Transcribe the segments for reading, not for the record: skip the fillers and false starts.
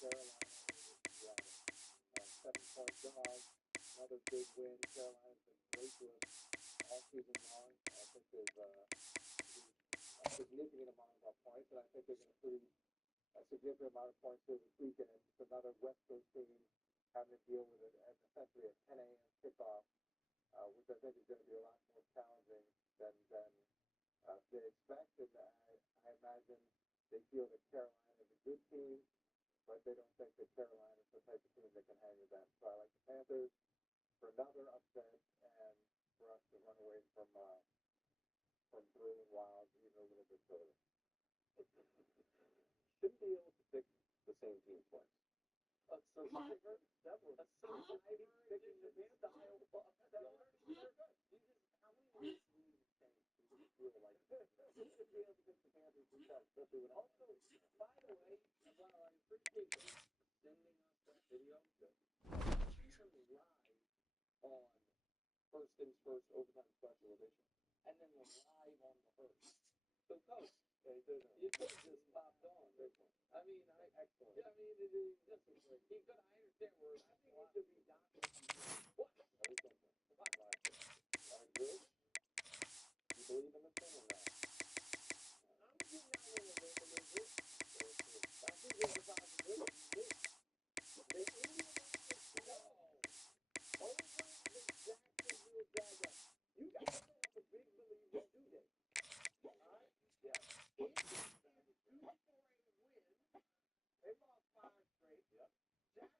Carolina over Seattle. 7-point dog, another big win. Carolina's been great to us all season long. I think they've produced a significant amount of points, and I think they're going to produce a significant amount of points here this weekend. It's another West Coast team having to deal with it as essentially a 10 a.m. kickoff, which I think is going to be a lot more challenging than they expect. And I imagine they feel that Carolina is a good team, but they don't think that Carolina is the type of team that can hang with them. So I like the Panthers for another upset and for us to run away from Brilliant Wild even a little bit further. Shouldn't be able to pick the same team twice. A survivor, that was a survivor picking the style of that was very good. How many ways do you think you feel like you should be able to pick the Panthers themselves, especially when also, by the way, while I appreciate you sending us that video, season live on First Things First Overtime Special Edition, and then we're live on the first. So, Coach, you could have just popped on. I mean, excellent. Yeah, I mean, it is just great. I understand where I think it should be documented. What? Are you good? You believe in the thing or not? I'm getting out a little bit. I think there's a possibility. The Indianapolis over the Jacksonville Jaguars. You guys know I'm a big believer in do-day. All right? Yeah. Indy is due for a win. They lost 5 straight. Yep.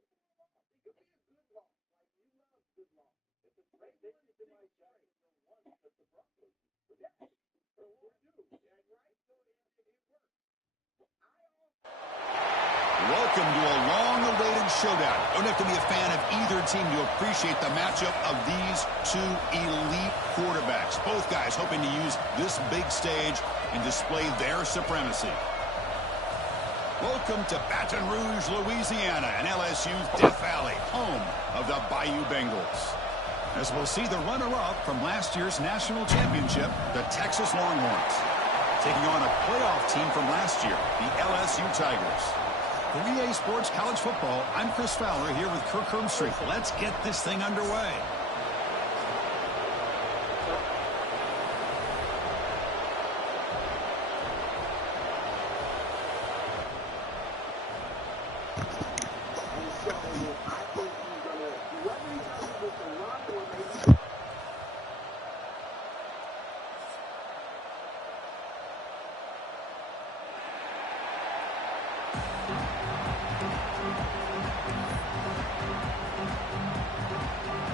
Jacksonville is due for a loss. It could be a good loss. Like, you love good loss. It's a great win to my Jacksonville won because the Broncos. Yeah. So we're due. Yeah, right? So it works. Welcome to a long-awaited showdown. Don't have to be a fan of either team to appreciate the matchup of these two elite quarterbacks. Both guys hoping to use this big stage and display their supremacy. Welcome to Baton Rouge, Louisiana, and LSU's Death Valley, home of the Bayou Bengals. As we'll see the runner-up from last year's national championship, the Texas Longhorns, taking on a playoff team from last year, the LSU Tigers. For EA Sports College Football, I'm Chris Fowler here with Kirk Herbstreit. Let's get this thing underway.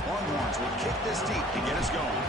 Longhorns will kick this deep to get us going.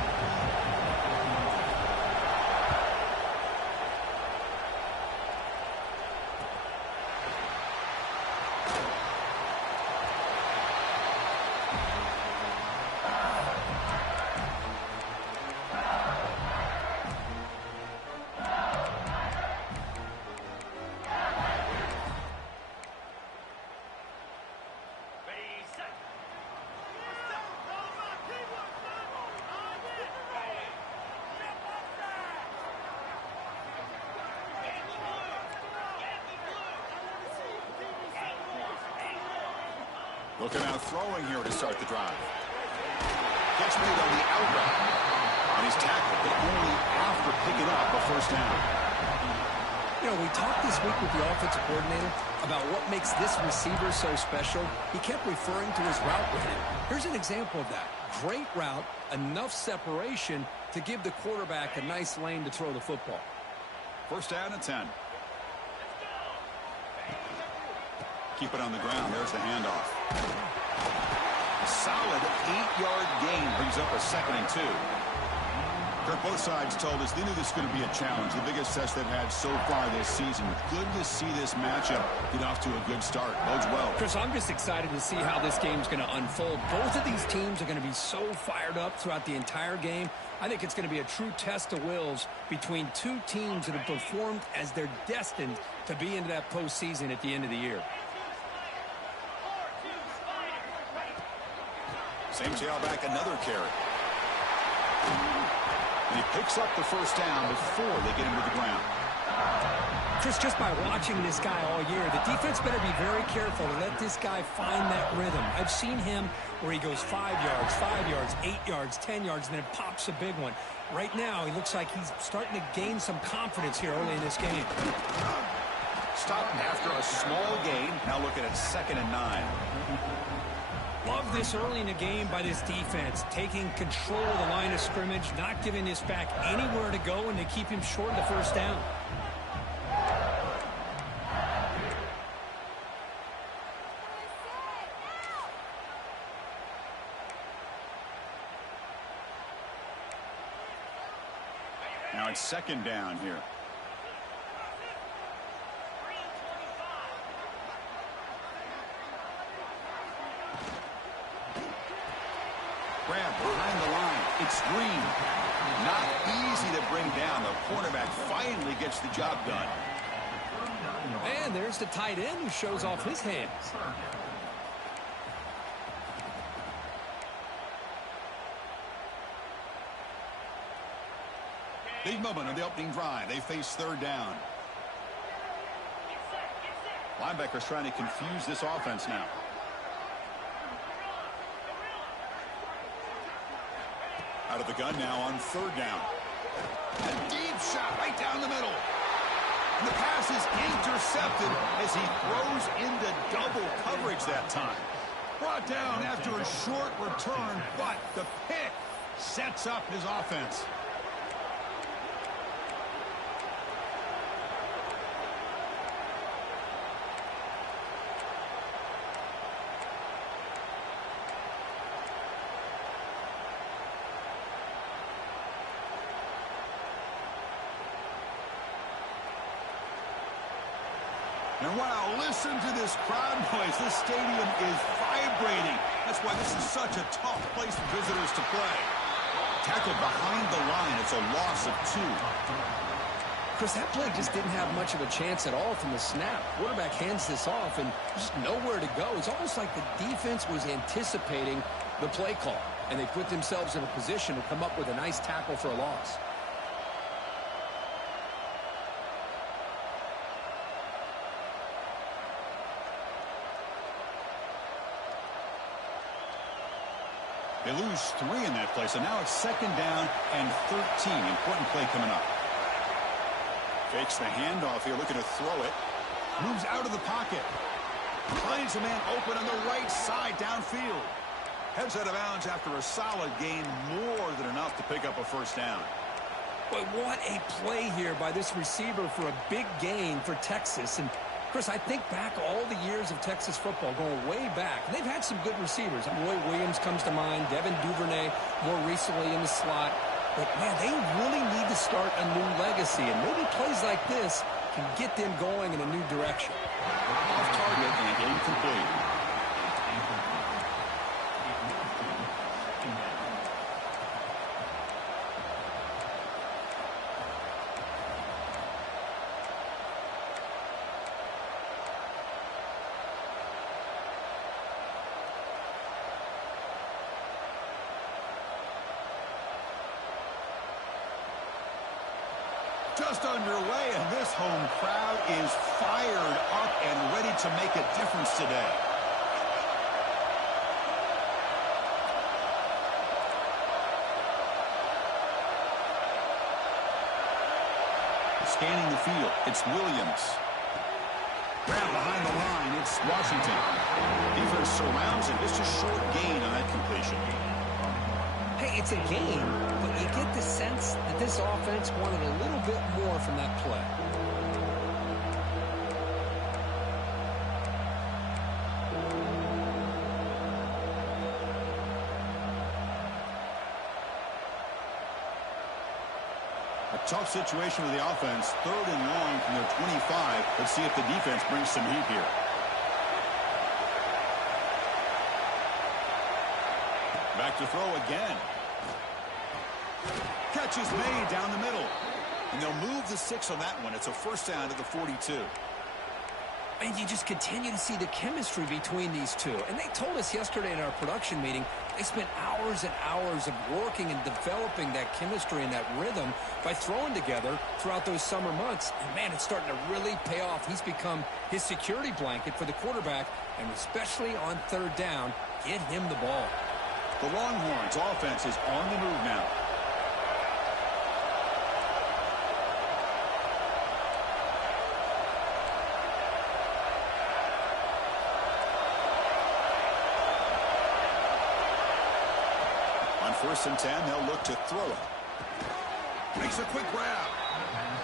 Looking out throwing here to start the drive. Gets made on the out route. And he's tackled, but only after picking up a first down. You know, we talked this week with the offensive coordinator about what makes this receiver so special. He kept referring to his route running. Here's an example of that. Great route, enough separation to give the quarterback a nice lane to throw the football. First down and 10. Keep it on the ground. There's the handoff. A solid 8-yard gain brings up a 2nd and 2. Kirk, both sides told us they knew this was going to be a challenge, the biggest test they've had so far this season. Good to see this matchup get off to a good start. Bodes well. Chris, I'm just excited to see how this game's going to unfold. Both of these teams are going to be so fired up throughout the entire game. I think it's going to be a true test of wills between two teams that have performed as they're destined to be into that postseason at the end of the year. Same tailback, another carry. And he picks up the first down before they get him to the ground. Chris, just by watching this guy all year, the defense better be very careful to let this guy find that rhythm. I've seen him where he goes 5 yards, 8 yards, 10 yards, and then pops a big one. Right now, he looks like he's starting to gain some confidence here early in this game. Stopped after a small gain. Now looking at 2nd and 9. Love this early in the game by this defense, taking control of the line of scrimmage, not giving this back anywhere to go, and to keep him short of the first down. Now it's 2nd down here. Grab behind the line. It's Green. Not easy to bring down. The cornerback finally gets the job done. And there's the tight end who shows off his hands. Big moment on the opening drive. They face 3rd down. Linebackers trying to confuse this offense now. Out of the gun now on 3rd down. A deep shot right down the middle. And the pass is intercepted as he throws into double coverage that time. Brought down after a short return, but the pick sets up his offense. And wow, listen to this crowd noise. This stadium is vibrating. That's why this is such a tough place for visitors to play. Tackled behind the line. It's a loss of 2. Chris, that play just didn't have much of a chance at all from the snap. Quarterback hands this off and just nowhere to go. It's almost like the defense was anticipating the play call, and they put themselves in a position to come up with a nice tackle for a loss. They lose 3 in that play, so now it's 2nd down and 13. Important play coming up. Fakes the handoff here, looking to throw it. Moves out of the pocket. Finds a man open on the right side downfield. Heads out of bounds after a solid gain, more than enough to pick up a 1st down. But what a play here by this receiver for a big gain for Texas. And Chris, I think back all the years of Texas football, going way back. And they've had some good receivers. Roy Williams comes to mind, Devin Duvernay more recently in the slot. But, man, they really need to start a new legacy. And maybe plays like this can get them going in a new direction. Off target and incomplete. Just underway, and this home crowd is fired up and ready to make a difference today. Scanning the field, it's Williams. Grab behind the line, it's Washington. Defense surrounds him. It's a short gain on that completion. Hey, it's a game, but you get the sense that this offense wanted a little bit more from that play. A tough situation with the offense. 3rd and long from their 25. Let's see if the defense brings some heat here. Back to throw again. Catch is made down the middle. And they'll move the 6 on that one. It's a 1st down to the 42. And you just continue to see the chemistry between these two. And they told us yesterday in our production meeting, they spent hours and hours of working and developing that chemistry and that rhythm by throwing together throughout those summer months. And, man, it's starting to really pay off. He's become his security blanket for the quarterback, and especially on third down, get him the ball. The Longhorns offense is on the move now. On 1st and 10, they'll look to throw it. Makes a quick grab.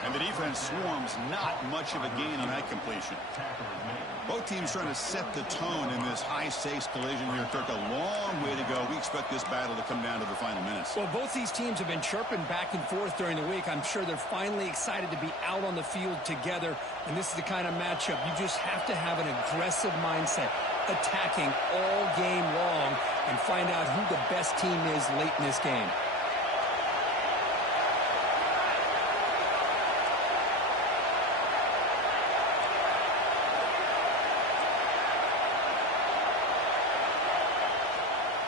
And the defense swarms, not much of a gain on that completion. Both teams trying to set the tone in this high-stakes collision here. Kirk, a long way to go. We expect this battle to come down to the final minutes. Well, both these teams have been chirping back and forth during the week. I'm sure they're finally excited to be out on the field together. And this is the kind of matchup you just have to have an aggressive mindset, attacking all game long and find out who the best team is late in this game.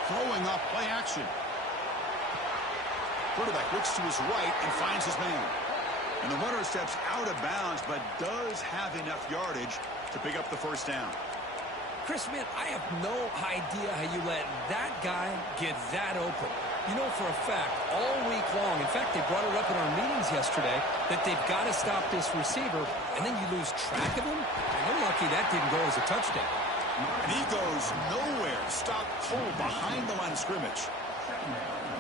Throwing up play action. Quarterback looks to his right and finds his man. And the runner steps out of bounds, but does have enough yardage to pick up the first down. Chris, man, I have no idea how you let that guy get that open. You know for a fact, all week long, in fact, they brought it up in our meetings yesterday, that they've got to stop this receiver, and then you lose track of him, and they're lucky that didn't go as a touchdown. And he goes nowhere. Stopped cold behind the line of scrimmage.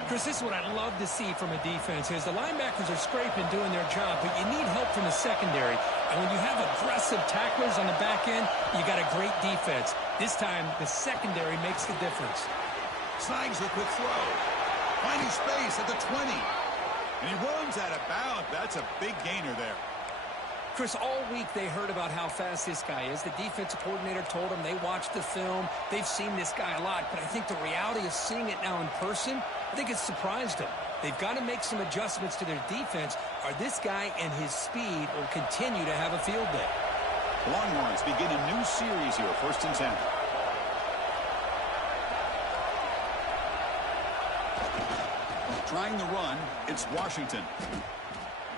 Chris, this is what I love to see from a defense is the linebackers are scraping, doing their job, but you need help from the secondary. And when you have aggressive tacklers on the back end, you got a great defense. This time, the secondary makes the difference. Snags the quick throw. Finding space at the 20. And he runs out of bounds. That's a big gainer there. Chris, all week they heard about how fast this guy is. The defensive coordinator told them they watched the film. They've seen this guy a lot. But I think the reality of seeing it now in person, I think it's surprised them. They've got to make some adjustments to their defense, or this guy and his speed will continue to have a field day. Longhorns begin a new series here, 1st and 10. Trying the run, it's Washington.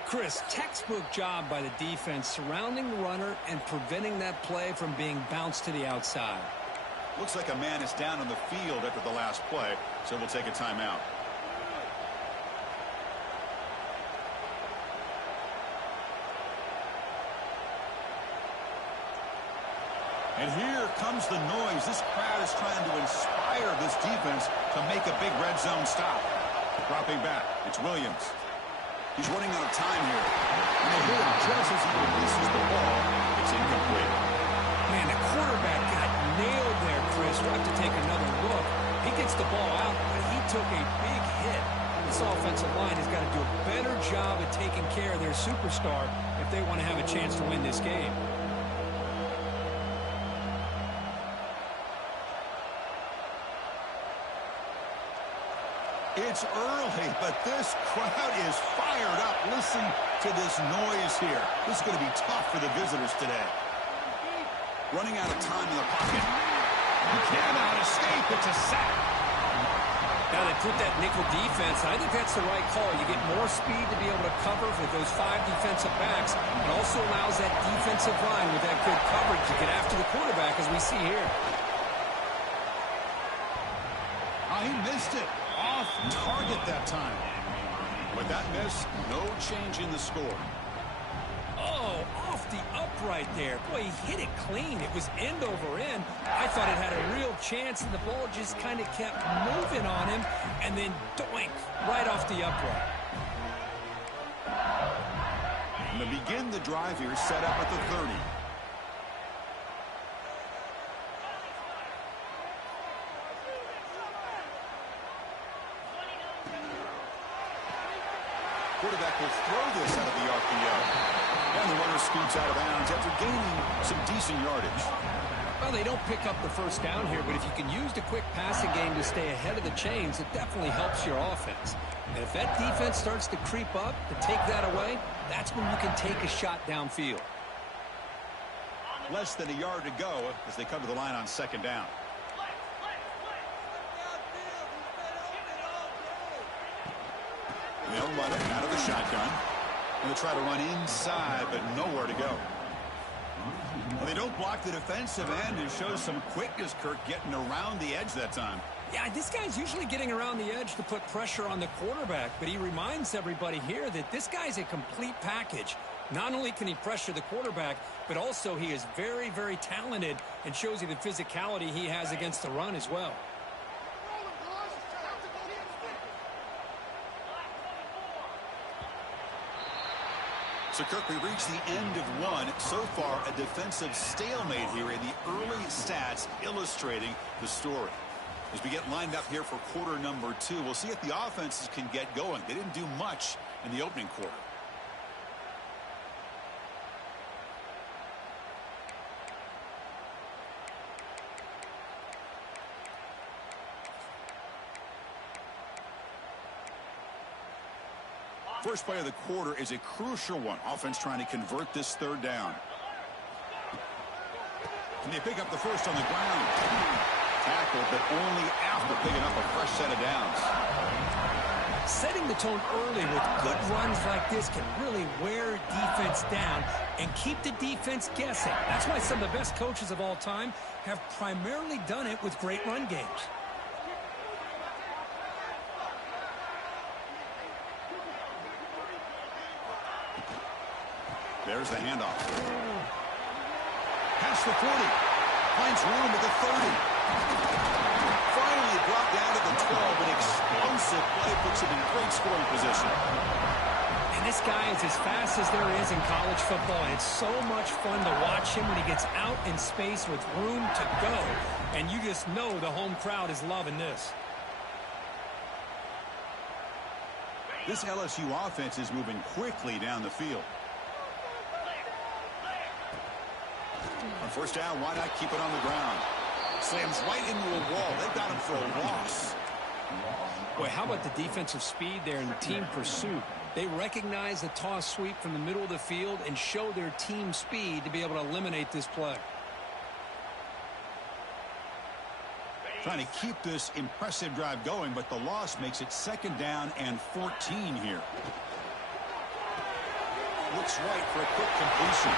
Chris, textbook job by the defense surrounding the runner and preventing that play from being bounced to the outside. Looks like a man is down on the field after the last play, so we'll take a timeout. And here comes the noise. This crowd is trying to inspire this defense to make a big red zone stop. Dropping back, it's Williams. He's running out of time here. And they hit him just as he releases the ball. It's incomplete. Man, the quarterback got nailed there, Chris. We'll have to take another look. He gets the ball out, but he took a big hit. This offensive line has got to do a better job at taking care of their superstar if they want to have a chance to win this game. It's early, but this crowd is fired up. Listen to this noise here. This is going to be tough for the visitors today. Running out of time in the pocket. He cannot escape. It's a sack. Now they put that nickel defense. I think that's the right call. You get more speed to be able to cover with those 5 defensive backs. It also allows that defensive line with that good coverage to get after the quarterback, as we see here. Oh, he missed it. Off target that time. With that miss, no change in the score. Oh, off the upright there. Boy, he hit it clean. It was end over end. I thought it had a real chance, and the ball just kind of kept moving on him, and then doink, right off the upright. And to begin the drive here, set up at the 30. Quarterback will throw this out of the RPO. And the runner scoots out of bounds after gaining some decent yardage. Well, they don't pick up the first down here, but if you can use the quick passing game to stay ahead of the chains, it definitely helps your offense. And if that defense starts to creep up, to take that away, that's when you can take a shot downfield. less than a yard to go as they come to the line on second down. They'll run it out of the shotgun. And they'll try to run inside, but nowhere to go. Well, they don't block the defensive end and show some quickness, Kirk, getting around the edge that time. Yeah, this guy's usually getting around the edge to put pressure on the quarterback, but he reminds everybody here that this guy's a complete package. Not only can he pressure the quarterback, but also he is very, very talented and shows you the physicality he has against the run as well. So, Kirk, we reached the end of one. So far, a defensive stalemate here in the early stats illustrating the story. As we get lined up here for quarter number 2, we'll see if the offenses can get going. They didn't do much in the opening quarter. First play of the quarter is a crucial one. Offense trying to convert this third down. And they pick up the first on the ground. Tackle, but only after picking up a fresh set of downs. Setting the tone early with good runs like this can really wear defense down and keep the defense guessing. That's why some of the best coaches of all time have primarily done it with great run games. There's the handoff. Past the 40. Finds room at the 30. Finally brought down to the 12. An explosive play puts him in great scoring position. And this guy is as fast as there is in college football. And it's so much fun to watch him when he gets out in space with room to go. And you just know the home crowd is loving this. This LSU offense is moving quickly down the field. On first down, why not keep it on the ground? Slams right into a wall. They got him for a loss. Boy, how about the defensive speed there in team pursuit? They recognize the toss sweep from the middle of the field and show their team speed to be able to eliminate this play. Trying to keep this impressive drive going, but the loss makes it second down and 14 here. Looks right for a quick completion.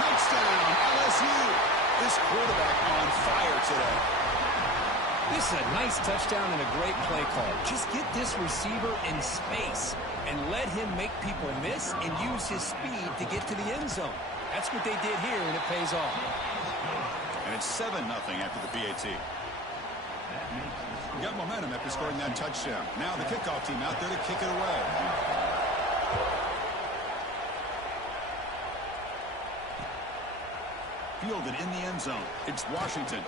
Touchdown, LSU. This quarterback on fire today. This is a nice touchdown and a great play call. Just get this receiver in space and let him make people miss and use his speed to get to the end zone. That's what they did here, and it pays off. And it's 7-0 after the PAT. Got momentum after scoring that touchdown. Now the kickoff team out there to kick it away. Fielded in the end zone. It's Washington.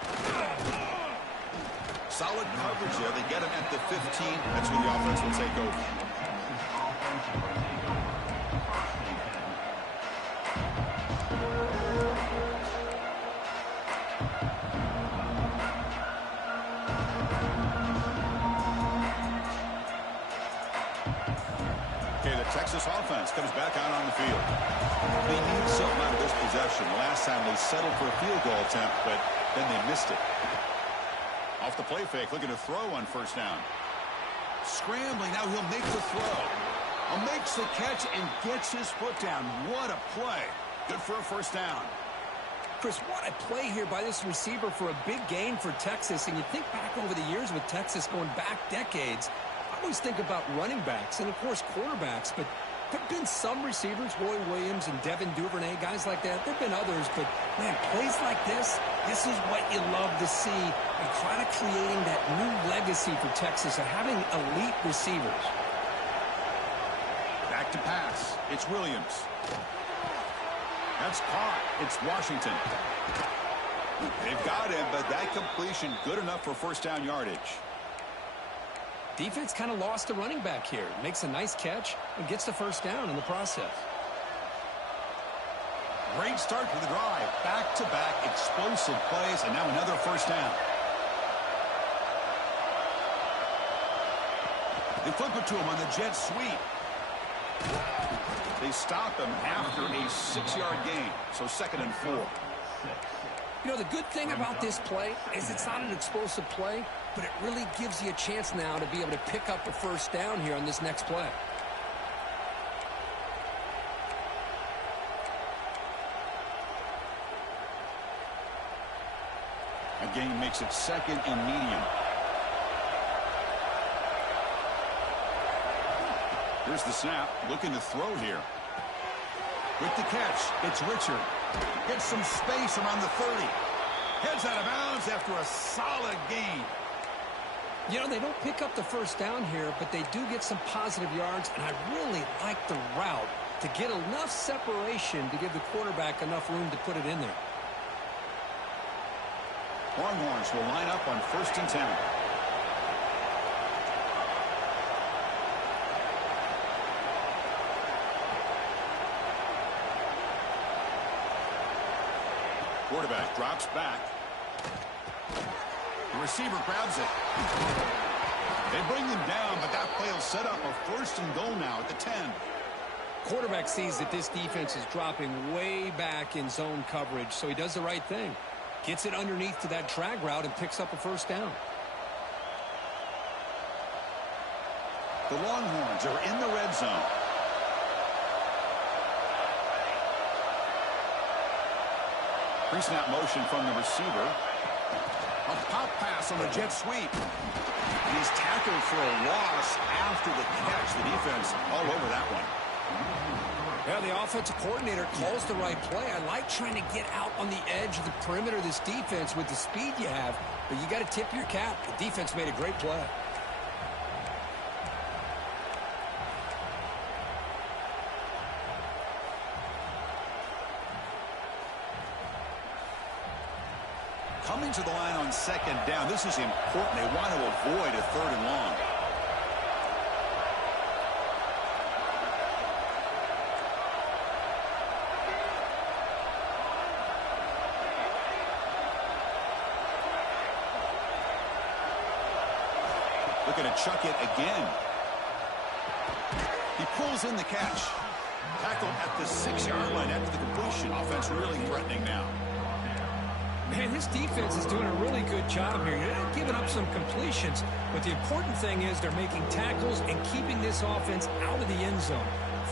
Solid coverage there. They get him at the 15. That's where the offense will take over. Okay, the Texas offense comes back out on the field. They need something out of this possession. Last time they settled for a field goal attempt, but then they missed it. Off the play fake, looking to throw on first down. Scrambling, now he'll make the throw. Makes the catch and gets his foot down. What a play. Good for a first down. Chris, what a play here by this receiver for a big gain for Texas. And you think back over the years with Texas going back decades, I always think about running backs and, of course, quarterbacks. But there have been some receivers, Roy Williams and Devin Duvernay, guys like that. There have been others, but, man, plays like this is what you love to see. And kind of creating that new legacy for Texas of having elite receivers. Back to pass. It's Williams. That's caught. It's Washington. They've got him, but that completion good enough for first down yardage. Defense kind of lost the running back here. Makes a nice catch and gets the first down in the process. Great start to the drive. Back-to-back explosive plays, and now another first down. They flip it to him on the jet sweep. They stop him after a 6-yard gain, so 2nd and 4. You know, the good thing about this play is it's not an explosive play, but it really gives you a chance now to be able to pick up a first down here on this next play. A gain makes it second and medium. Here's the snap, looking to throw here. With the catch, it's Richard. Gets some space around the 30. Heads out of bounds after a solid gain. You know, they don't pick up the first down here, but they do get some positive yards, and I really like the route to get enough separation to give the quarterback enough room to put it in there. Longhorns will line up on 1st and 10. Quarterback drops back. The receiver grabs it. They bring them down, but that play will set up a 1st and goal now at the 10. Quarterback sees that this defense is dropping way back in zone coverage, so he does the right thing. Gets it underneath to that drag route and picks up a first down. The Longhorns are in the red zone. Pre-snap motion from the receiver. A pop pass on a jet sweep. And he's tackled for a loss after the catch. The defense all over that one. Yeah, the offensive coordinator calls the right play. I like trying to get out on the edge of the perimeter of this defense with the speed you have, but you got to tip your cap. The defense made a great play. Coming to the line on 2nd down. This is important. They want to avoid a 3rd and long. Looking to chuck it again. He pulls in the catch. Tackled at the 6-yard line after the completion. Offense really threatening now. Man, this defense is doing a really good job here. They're not giving up some completions, but the important thing is they're making tackles and keeping this offense out of the end zone.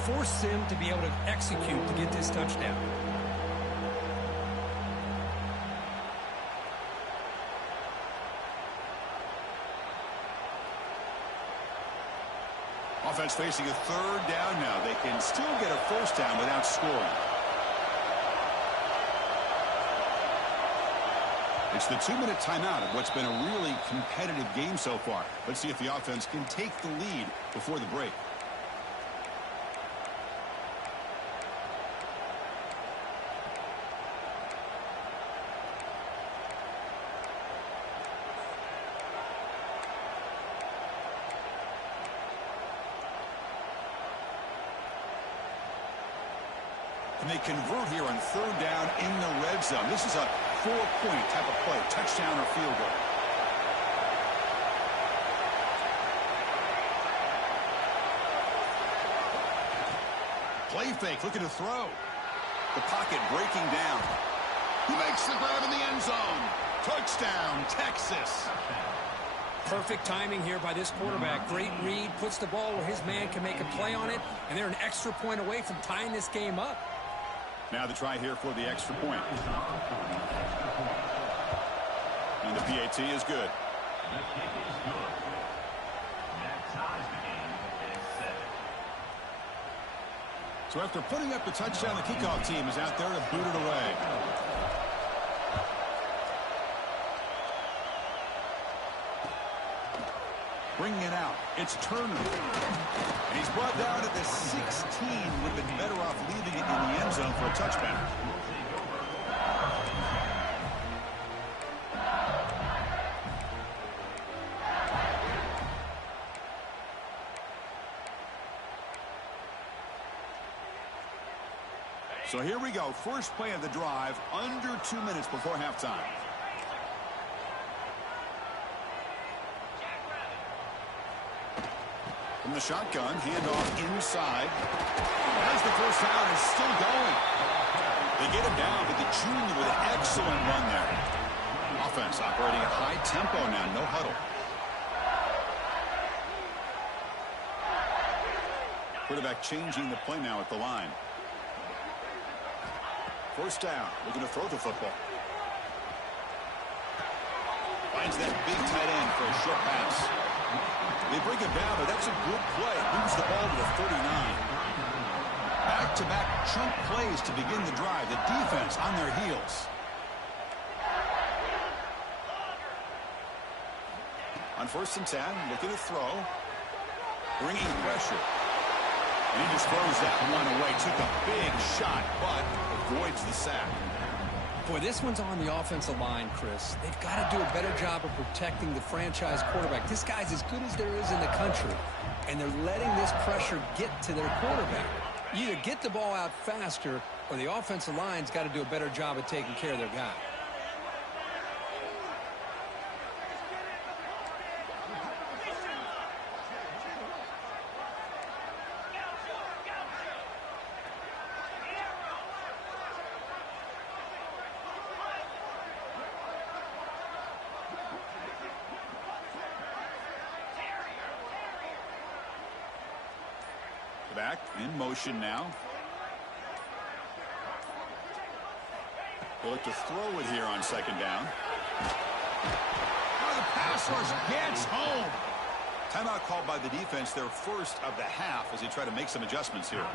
Force them to be able to execute to get this touchdown. Offense facing a 3rd down now. They can still get a first down without scoring. It's the 2-minute timeout of what's been a really competitive game so far. Let's see if the offense can take the lead before the break. And they convert here on 3rd down in the red zone. This is a 4-point type of play, touchdown or field goal. Play fake, looking to throw. The pocket breaking down. He makes the grab in the end zone. Touchdown, Texas. Perfect timing here by this quarterback. Great read, puts the ball where his man can make a play on it, and they're an extra point away from tying this game up. Now the try here for the extra point. And the PAT is good. So after putting up the touchdown, the kickoff team is out there to boot it away. Bringing it out, it's Turner. And he's brought down at the 16. Would have been better off leaving it in the end zone for a touchback. So here we go. First play of the drive, under 2 minutes before halftime. From the shotgun, handoff inside. As the first down is still going. They get him down, but the junior with an excellent run there. Offense operating at high tempo now, no huddle. Quarterback changing the play now at the line. First down, looking to throw the football. Finds that big tight end for a short pass. They bring him down, but that's a good play. Moves the ball to the 39. Back-to-back chunk plays to begin the drive. The defense on their heels. On 1st and 10, looking to throw. Bringing pressure. And he just throws that one away. Took a big shot, but avoids the sack. Boy, this one's on the offensive line, Chris. They've got to do a better job of protecting the franchise quarterback. This guy's as good as there is in the country, and they're letting this pressure get to their quarterback. You either get the ball out faster, or the offensive line's got to do a better job of taking care of their guy. Back in motion now. They'll look to throw it here on 2nd down. Oh, the pass rush gets home. Timeout called by the defense, their first of the half, as they try to make some adjustments here.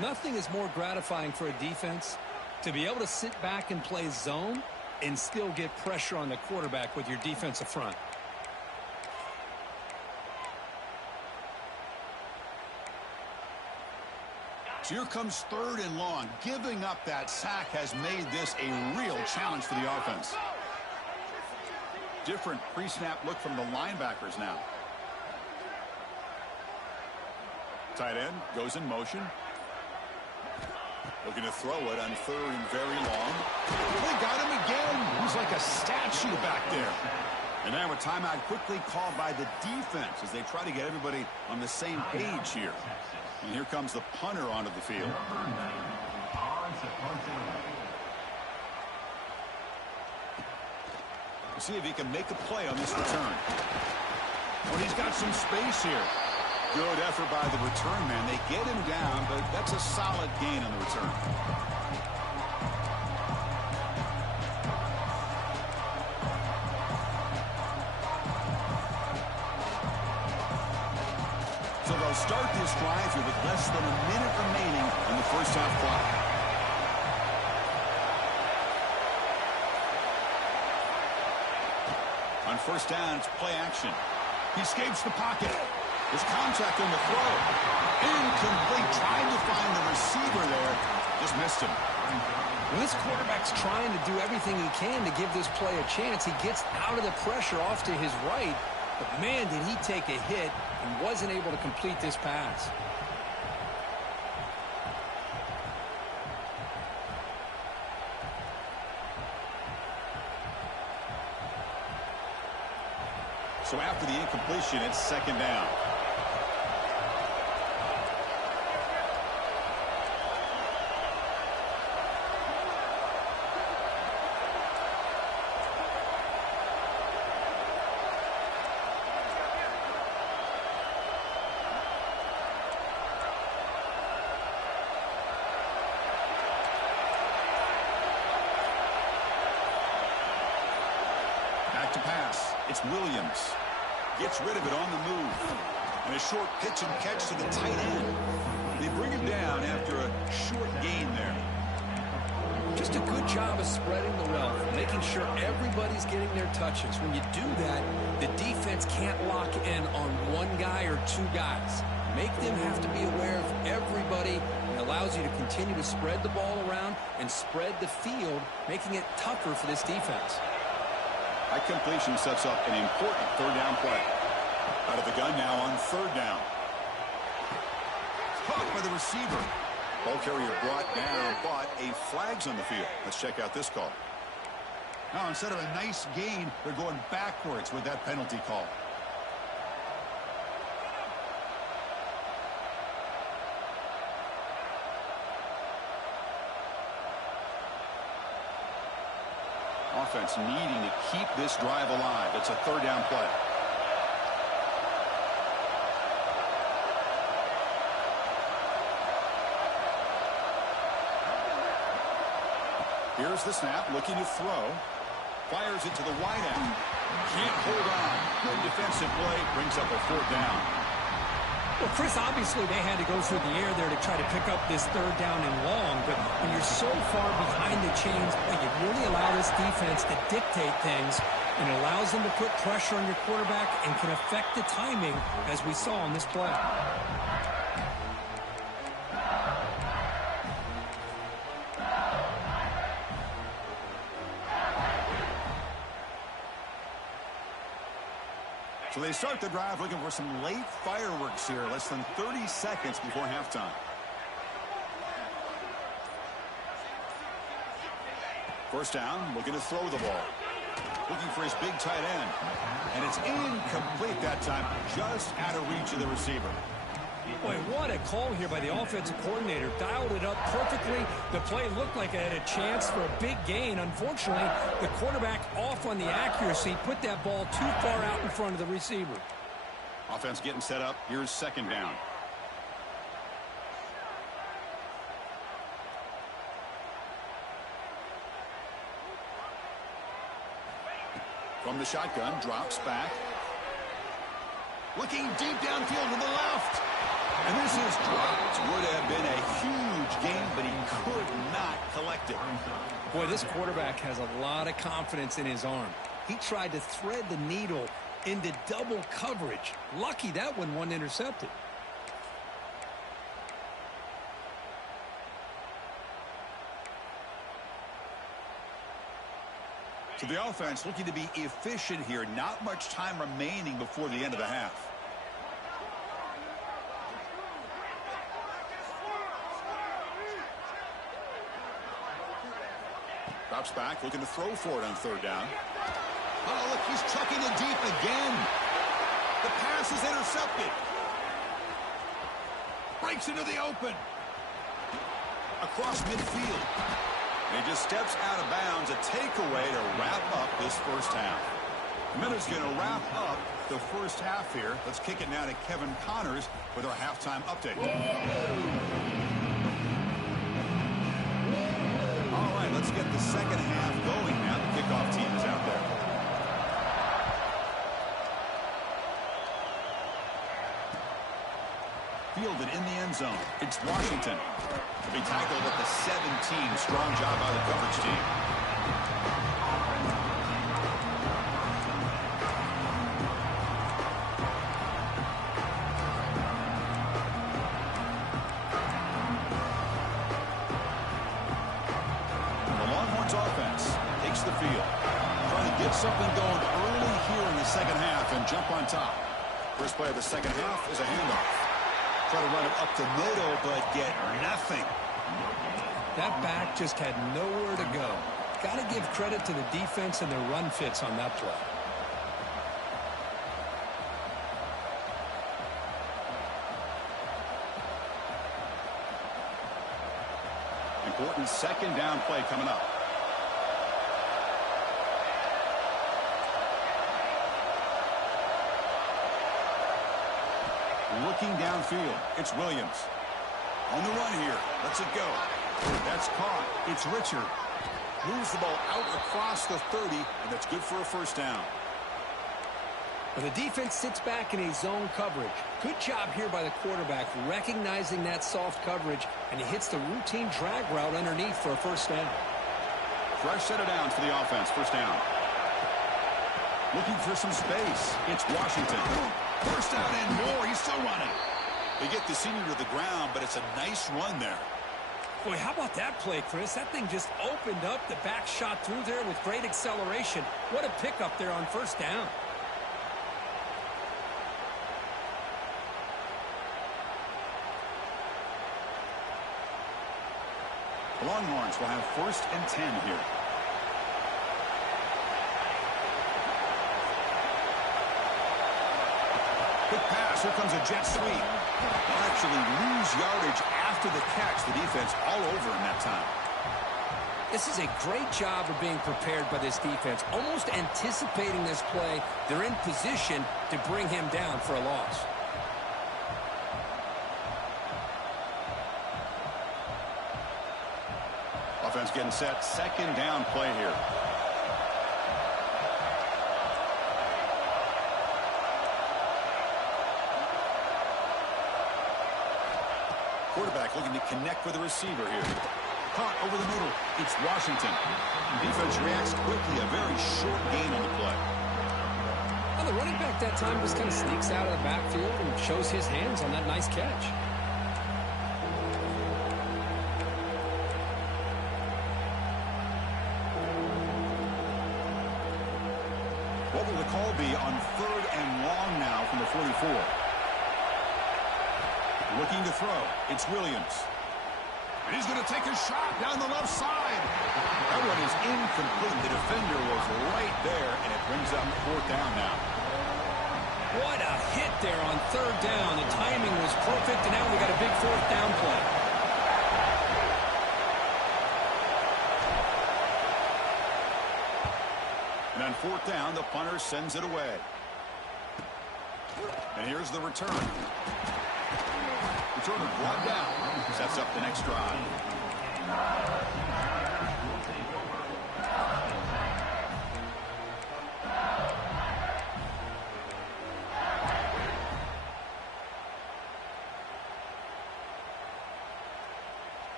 Nothing is more gratifying for a defense to be able to sit back and play zone and still get pressure on the quarterback with your defensive front. So here comes 3rd and long. Giving up that sack has made this a real challenge for the offense. Different pre-snap look from the linebackers now. Tight end goes in motion. Looking to throw it on 3rd and very long. They got him again. He's like a statue back there. And now a timeout quickly called by the defense as they try to get everybody on the same page here. And here comes the punter onto the field. We'll see if he can make a play on this return. Well, he's got some space here. Good effort by the return man. They get him down, but that's a solid gain on the return. So they'll start this drive here with less than a minute remaining in the first half clock. On 1st down, it's play action. He escapes the pocket. There's contact on the throw. Incomplete. Trying to find the receiver there. Just missed him. When this quarterback's trying to do everything he can to give this play a chance, he gets out of the pressure off to his right. But, man, did he take a hit and wasn't able to complete this pass. So after the incompletion, it's 2nd down. Back to pass. It's Williams. Gets rid of it on the move. And a short pitch and catch to the tight end. They bring him down after a short gain there. Just a good job of spreading the wealth, making sure everybody's getting their touches. When you do that, the defense can't lock in on one guy or two guys. Make them have to be aware of everybody. It allows you to continue to spread the ball around and spread the field, making it tougher for this defense. That completion sets up an important 3rd down play. Out of the gun now on 3rd down. Caught by the receiver. Ball carrier brought down, but a flag's on the field. Let's check out this call. Now, instead of a nice gain, they're going backwards with that penalty call. offense needing to keep this drive alive. It's a third down play. Here's the snap, looking to throw. Fires it to the wide end. Can't hold on. Good defensive play. Brings up a fourth down. Well, Chris, obviously they had to go through the air there to try to pick up this third down and long. But when you're so far behind the chains, you really allow this defense to dictate things. And it allows them to put pressure on your quarterback and can affect the timing, as we saw on this play. So they start the drive looking for some late fireworks here, less than 30 seconds before halftime. First down, looking to throw the ball. Looking for his big tight end. And it's incomplete that time, just out of reach of the receiver. Boy, what a call here by the offensive coordinator. Dialed it up perfectly. The play looked like it had a chance for a big gain. Unfortunately, the quarterback off on the accuracy, put that ball too far out in front of the receiver. Offense getting set up. Here's second down. From the shotgun, drops back. Looking deep downfield to the left. And this is dropped. Would have been a huge gain, but he could not collect it. Boy, this quarterback has a lot of confidence in his arm. He tried to thread the needle into double coverage. Lucky that one wasn't intercepted. So the offense looking to be efficient here. Not much time remaining before the end of the half. Drops back, looking to throw for it on third down. Oh, look, he's chucking it deep again. The pass is intercepted. Breaks into the open. Across midfield. And he just steps out of bounds. A takeaway to wrap up this first half. Miller's going to wrap up the first half here. Let's kick it now to Kevin Connors with our halftime update. All right, let's get the second half going now. The kickoff team is out there. Fielded in the end zone. It's Washington. To be tackled at the 17. Strong job by the coverage team. The Longhorns offense takes the field. Trying to get something going early here in the second half and jump on top. First play of the second half is a handoff. Try to run it up the middle, but get nothing. That back just had nowhere to go. Got to give credit to the defense and their run fits on that play. Important second down play coming up. Looking downfield, it's Williams. On the run here, lets it go. That's caught. It's Richard. Moves the ball out across the 30, and that's good for a first down. Well, the defense sits back in a zone coverage. Good job here by the quarterback, recognizing that soft coverage, and he hits the routine drag route underneath for a first down. Fresh set of downs for the offense, first down. Looking for some space. It's Washington. First down and more. He's still running. They get the senior to the ground, but it's a nice run there. Boy, how about that play, Chris? That thing just opened up. The back shot through there with great acceleration. What a pickup there on first down. The Longhorns will have first and 10 here. Quick pass. Here comes a jet sweep. They'll actually lose yardage after the catch. The defense all over him that time. This is a great job of being prepared by this defense, almost anticipating this play. They're in position to bring him down for a loss. Offense getting set. Second down play here. Quarterback looking to connect with the receiver here. Caught over the middle. It's Washington. Defense reacts quickly. A very short gain on the play. Well, the running back that time just kind of sneaks out of the backfield and shows his hands on that nice catch. What will the call be on 3rd and long now from the 44? Looking to throw. It's Williams. And he's going to take a shot down the left side. That one is incomplete. The defender was right there, and it brings up 4th down now. What a hit there on 3rd down. The timing was perfect, and now we got a big 4th down play. And on 4th down, the punter sends it away. And here's the return. Returner brought down. Sets up the next drive.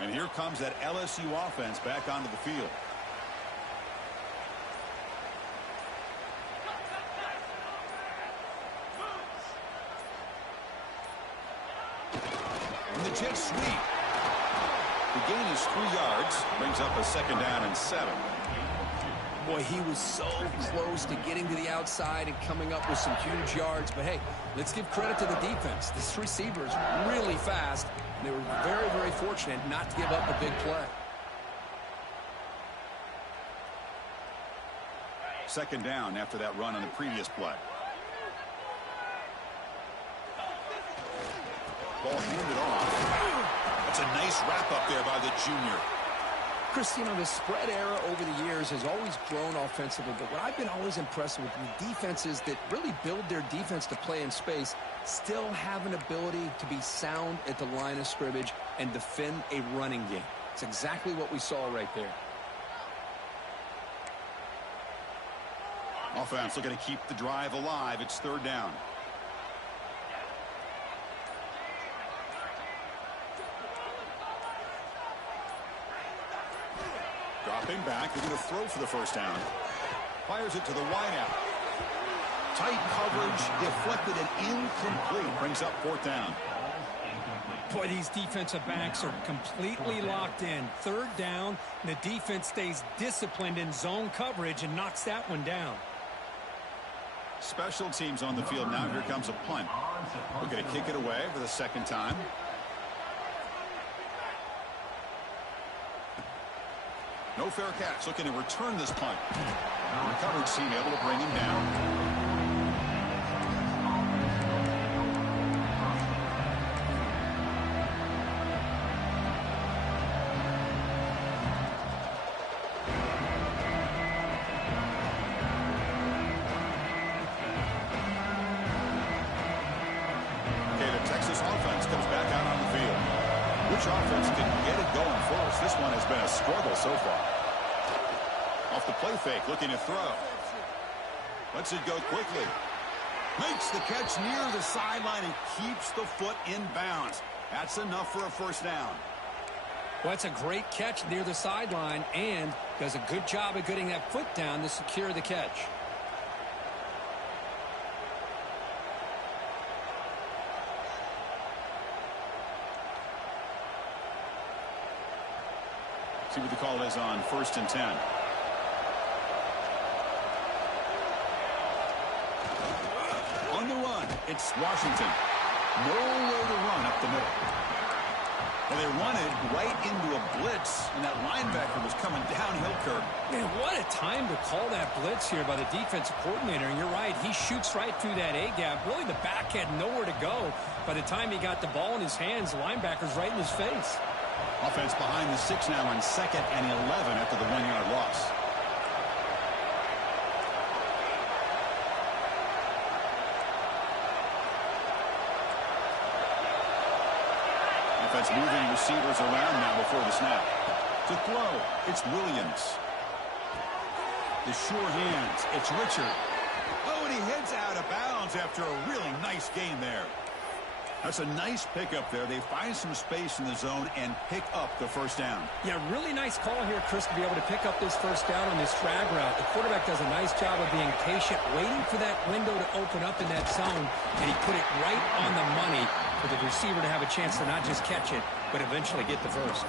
And here comes that LSU offense back onto the field. The jet sweep. The gain is 3 yards. Brings up a 2nd down and 7. Boy, he was so close to getting to the outside and coming up with some huge yards. But, hey, let's give credit to the defense. This receiver is really fast. And they were very, very fortunate not to give up a big play. 2nd down after that run on the previous play. Ball handed off. That's a nice wrap up there by the junior. Chris, you know, the spread era over the years has always grown offensively, but what I've been always impressed with the defenses that really build their defense to play in space still have an ability to be sound at the line of scrimmage and defend a running game. It's exactly what we saw right there. Offense looking to keep the drive alive. It's 3rd down. Dropping back, they're going to throw for the 1st down. Fires it to the wideout. Tight coverage, deflected and incomplete. Brings up 4th down. Boy, these defensive backs are completely locked in. 3rd down, and the defense stays disciplined in zone coverage and knocks that one down. Special teams on the field now. Here comes a punt. We're going to kick it away for the 2nd time. No fair catch. Looking to return this punt. The coverage team able to bring him down. Okay, the Texas offense comes back out on the field. Which offense can get it going first? This one has been a struggle so far. Off the play fake, looking to throw. Lets it go quickly. Makes the catch near the sideline and keeps the foot in bounds. That's enough for a 1st down. Well, that's a great catch near the sideline and does a good job of getting that foot down to secure the catch. See what the call is on 1st and 10. On the run, it's Washington. Nowhere to run up the middle. Well, they run it right into a blitz, and that linebacker was coming downhill, Kirk. Man, what a time to call that blitz here by the defensive coordinator. And you're right, he shoots right through that A-gap. Really, the back had nowhere to go. By the time he got the ball in his hands, the linebacker's right in his face. Offense behind the 6 now on 2nd and 11 after the 1-yard loss. Offense moving receivers around now before the snap. To throw, it's Williams. The sure hands, it's Richard. Oh, and he heads out of bounds after a really nice gain there. That's a nice pickup there. They find some space in the zone and pick up the first down. Yeah, really nice call here, Chris, to be able to pick up this first down on this drag route. The quarterback does a nice job of being patient, waiting for that window to open up in that zone, and he put it right on the money for the receiver to have a chance to not just catch it, but eventually get the first.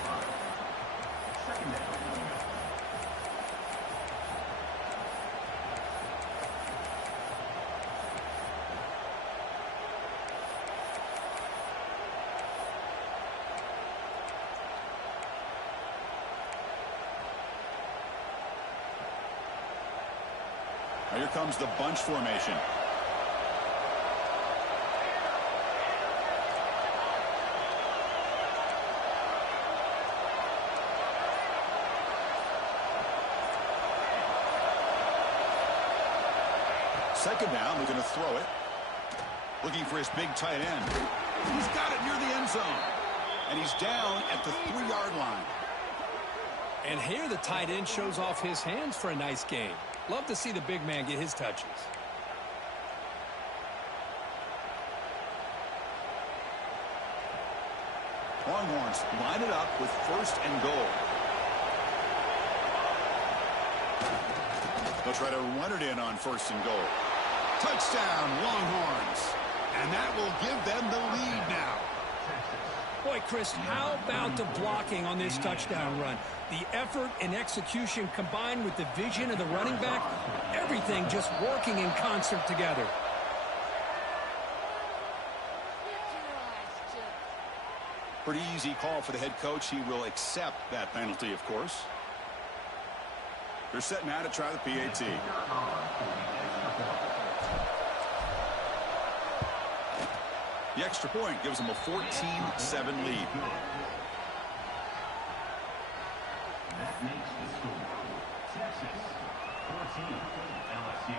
Here comes the bunch formation. Second down, looking to throw it. Looking for his big tight end. He's got it near the end zone. And he's down at the 3-yard line. And here the tight end shows off his hands for a nice game. Love to see the big man get his touches. Longhorns line it up with 1st and goal. They'll try to run it in on 1st and goal. Touchdown, Longhorns. And that will give them the lead now. Boy, Chris, how about the blocking on this touchdown run? The effort and execution combined with the vision of the running back, everything just working in concert together. Pretty easy call for the head coach. He will accept that penalty, of course. They're set now to try the PAT. The extra point gives them a 14-7 lead. That makes the score Texas 14, LSU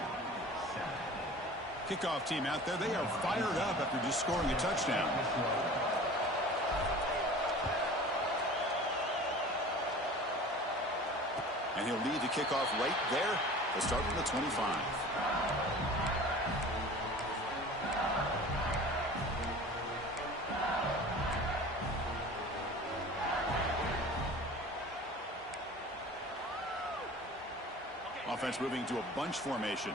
7. Kickoff team out there. They are fired up after just scoring a touchdown. And he'll lead the kickoff right there to start from the 25. Offense moving to a bunch formation.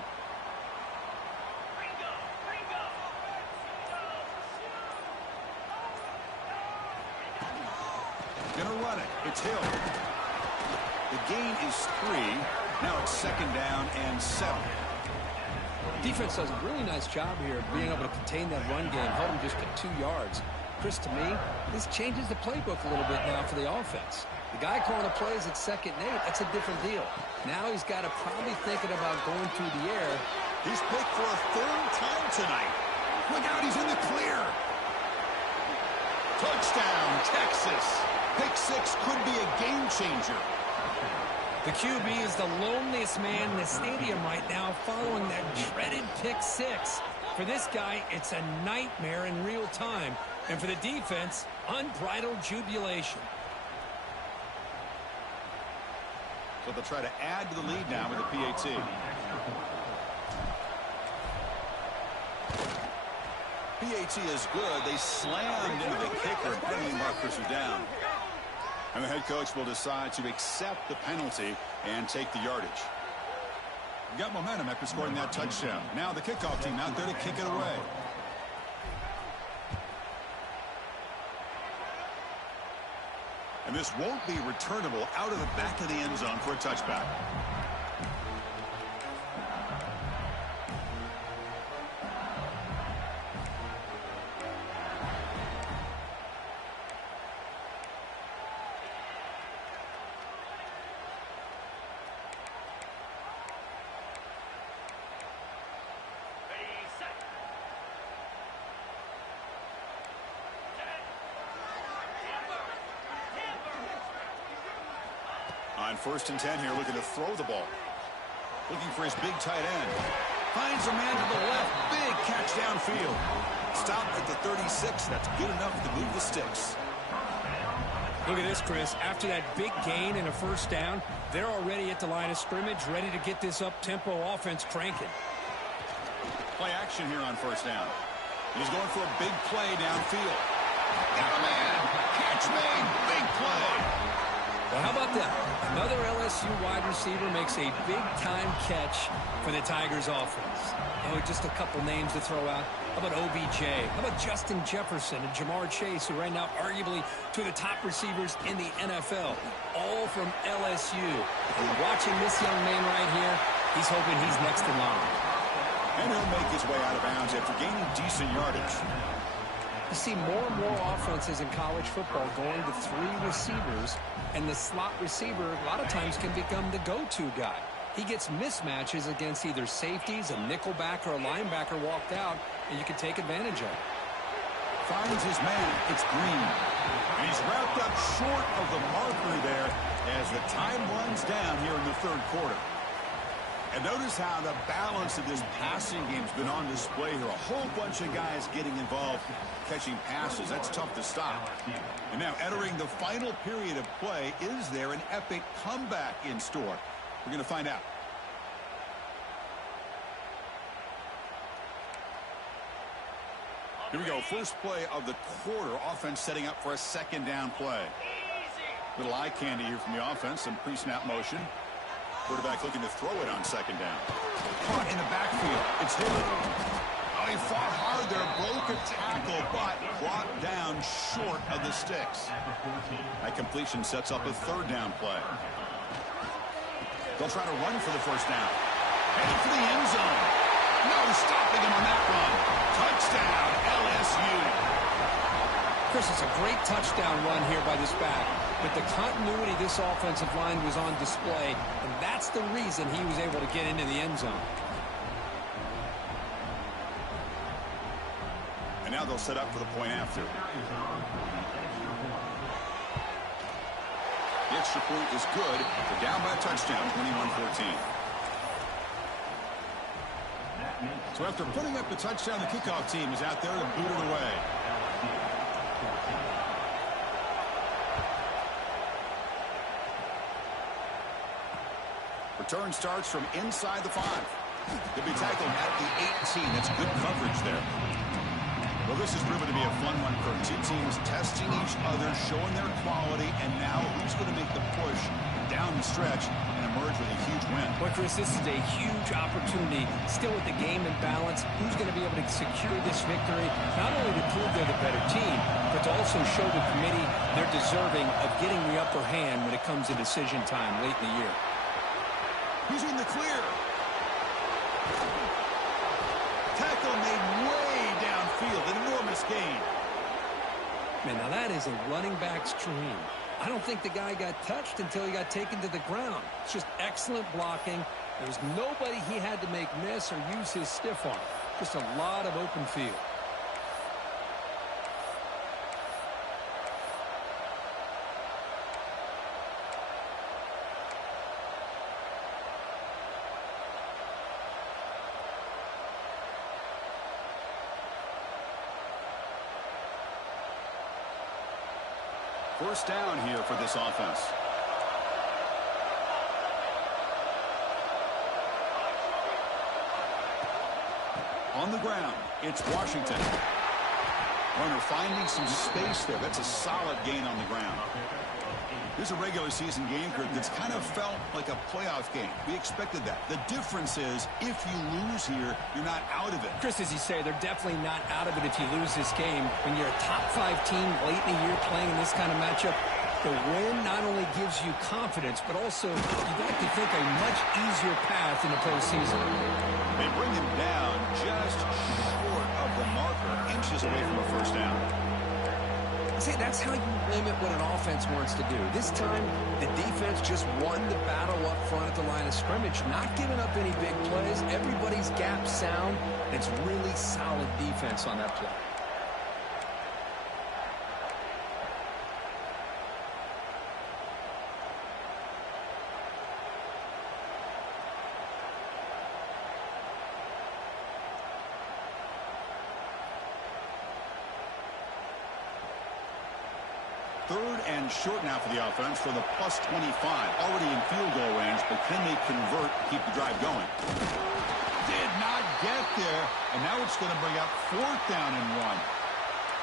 Gonna run it. It's Hill. The gain is 3. Now it's 2nd down and 7. Defense does a really nice job here of being able to contain that run game, held him just at 2 yards. Chris, to me, this changes the playbook a little bit now for the offense. The guy calling the plays at 2nd and 8, that's a different deal. Now he's got to probably thinking about going through the air. He's picked for a 3rd time tonight. Look out, he's in the clear. Touchdown, Texas. Pick 6 could be a game changer. The QB is the loneliest man in the stadium right now following that dreaded pick 6. For this guy, it's a nightmare in real time. And for the defense, unbridled jubilation. So they'll try to add to the lead now with the PAT. PAT is good. They slammed into the kicker. Penalty markers are down. And the head coach will decide to accept the penalty and take the yardage. Got momentum after scoring that touchdown. Now the kickoff team out there to kick it away. And this won't be returnable out of the back of the end zone for a touchback. On 1st and 10 here, looking to throw the ball. Looking for his big tight end. Finds a man to the left. Big catch downfield. Stopped at the 36. That's good enough to move the sticks. Look at this, Chris. After that big gain and a first down, they're already at the line of scrimmage, ready to get this up-tempo offense cranking. Play action here on 1st down. He's going for a big play downfield. Got a man. Catch made. Big play. Well, how about that? Another LSU wide receiver makes a big-time catch for the Tigers offense. Oh, just a couple names to throw out. How about OBJ? How about Justin Jefferson and Jamar Chase, who right now arguably two of the top receivers in the NFL, all from LSU. And watching this young man right here, he's hoping he's next in line. And he'll make his way out of bounds after gaining decent yardage. You see more and more offenses in college football going to 3 receivers, and the slot receiver a lot of times can become the go-to guy. He gets mismatches against either safeties, a nickelback, or a linebacker walked out, and you can take advantage of it. Finds his man. It's Green. And he's wrapped up short of the marker there as the time runs down here in the 3rd quarter. And notice how the balance of this passing game's been on display here. A whole bunch of guys getting involved, catching passes. That's tough to stop. And now entering the final period of play, is there an epic comeback in store? We're going to find out. Here we go. First play of the quarter. Offense setting up for a 2nd down play. Little eye candy here from the offense. Some pre-snap motion. Quarterback looking to throw it on 2nd down. Caught in the backfield. It's hit. Oh, he fought hard there. Broke a tackle, but brought down short of the sticks. That completion sets up a 3rd down play. They'll try to run for the 1st down. Headed for the end zone. No stopping him on that run. Touchdown, LSU. Chris, it's a great touchdown run here by this back. But the continuity of this offensive line was on display, and that's the reason he was able to get into the end zone. And now they'll set up for the point after. The extra point is good. They're down by a touchdown, 21-14. So after putting up the touchdown, the kickoff team is out there to boot it away. Return starts from inside the 5. They'll be tackled at the 18. That's good coverage there. Well, this has proven to be a fun one for 2 teams testing each other, showing their quality, and now who's going to make the push down the stretch and emerge with a huge win. Well, Chris, this is a huge opportunity. Still with the game in balance, who's going to be able to secure this victory, not only to prove they're the better team, but to also show the committee they're deserving of getting the upper hand when it comes to decision time late in the year. He's in the clear. Tackle made way downfield. An enormous gain. Man, now that is a running back's dream. I don't think the guy got touched until he got taken to the ground. It's just excellent blocking. There was nobody he had to make miss or use his stiff arm. Just a lot of open field. First down here for this offense. On the ground, it's Washington. Runner finding some space there. That's a solid gain on the ground. This is a regular season game group that's kind of felt like a playoff game. We expected that. The difference is if you lose here, you're not out of it. Chris, as you say, they're definitely not out of it if you lose this game. When you're a top-5 team late in the year playing in this kind of matchup, the win not only gives you confidence, but also you'd like to think a much easier path in the postseason. They bring him down just short of the marker, inches away from a first down. See, that's how you limit what an offense wants to do. This time, the defense just won the battle up front at the line of scrimmage, not giving up any big plays. Everybody's gap sound. It's really solid defense on that play. 3rd and short now for the offense for the +25. Already in field goal range, but can they convert to keep the drive going? Did not get there, and now it's going to bring up 4th down and 1.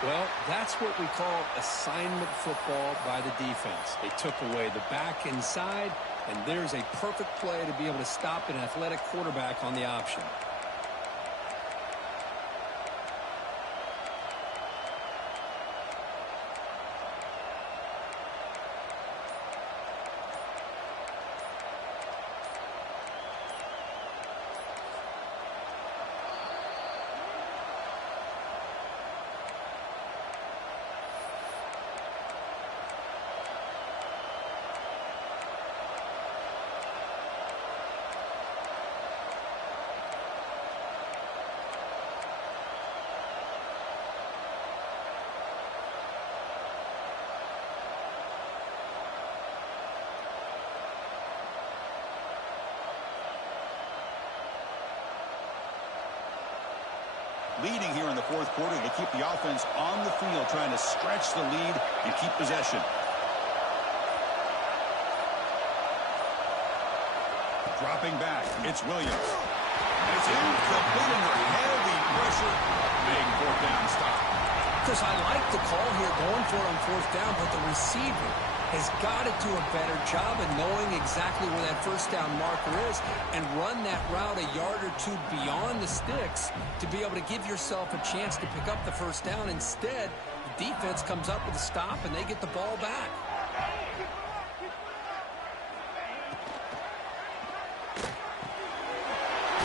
Well, that's what we call assignment football by the defense. They took away the back inside, and there's a perfect play to be able to stop an athletic quarterback on the option. Leading here in the 4th quarter to keep the offense on the field, trying to stretch the lead and keep possession. Dropping back, it's Williams. And it's incomplete under heavy pressure. Big 4th down stop. Chris, I like the call here going for it on 4th down, but the receiver has got to do a better job of knowing exactly where that 1st down marker is and run that route a yard or 2 beyond the sticks to be able to give yourself a chance to pick up the 1st down. Instead, the defense comes up with a stop and they get the ball back.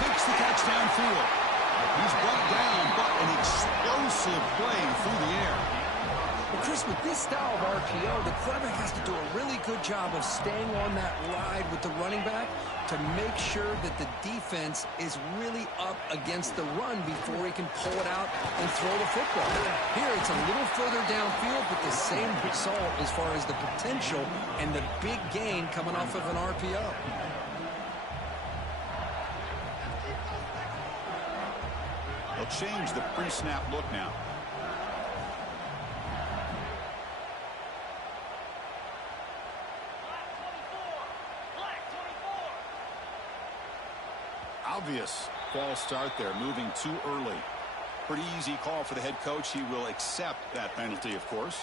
Makes the catch downfield. He's brought down, but an explosive play through the air. Well, Chris, with this style of RPO, the quarterback has to do a really good job of staying on that ride with the running back to make sure that the defense is really up against the run before he can pull it out and throw the football. Here, it's a little further downfield, but the same result as far as the potential and the big gain coming off of an RPO. They'll change the pre-snap look now. Obvious false start there, moving too early. Pretty easy call for the head coach. He will accept that penalty, of course.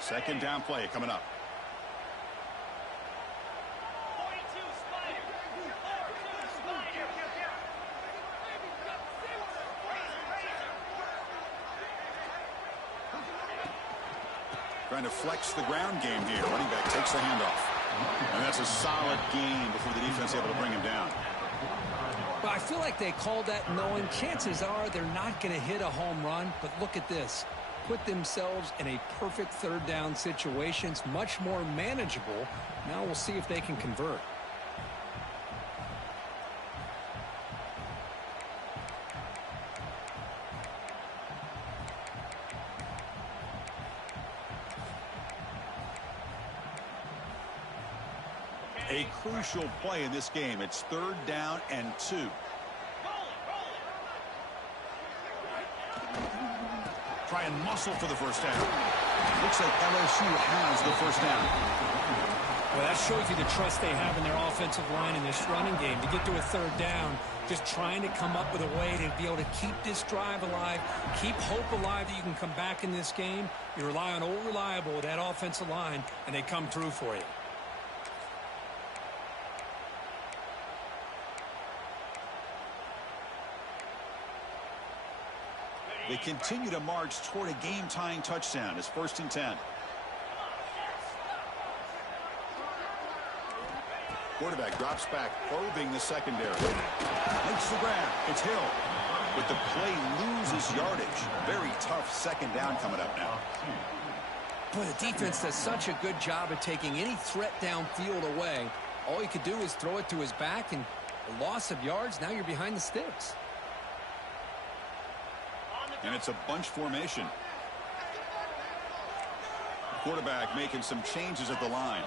Second down play coming up. Trying to flex the ground game here. Running back takes the handoff. And that's a solid gain before the defense able to bring him down. Well, I feel like they called that knowing chances are they're not going to hit a home run. But look at this. Put themselves in a perfect 3rd down situation. It's much more manageable. Now we'll see if they can convert. A crucial play in this game. It's 3rd down and 2. Try and muscle for the 1st down. Looks like LSU has the 1st down. Well, that shows you the trust they have in their offensive line in this running game. To get to a 3rd down, just trying to come up with a way to be able to keep this drive alive, keep hope alive that you can come back in this game. You rely on old reliable, that offensive line, and they come through for you. They continue to march toward a game-tying touchdown. It's 1st and 10. Quarterback drops back, probing the secondary. Makes the grab. It's Hill. But the play loses yardage. Very tough 2nd down coming up now. Boy, the defense does such a good job of taking any threat downfield away. All he could do is throw it to his back, and a loss of yards, now you're behind the sticks. And it's a bunch formation. Quarterback making some changes at the line.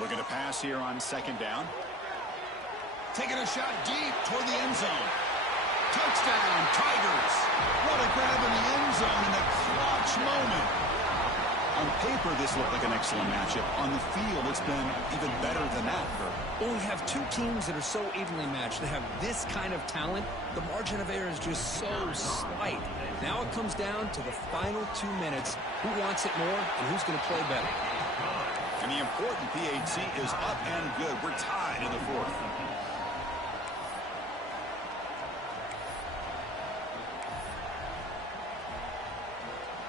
Looking to pass here on second down. Taking a shot deep toward the end zone. Touchdown, Tigers. What a grab in the end zone in a clutch moment. On paper, this looked like an excellent matchup. On the field, it's been even better than that. Well, we have two teams that are so evenly matched. They have this kind of talent. The margin of error is just so slight. Now it comes down to the final 2 minutes. Who wants it more and who's going to play better? And the important PAT is up and good. We're tied in the fourth.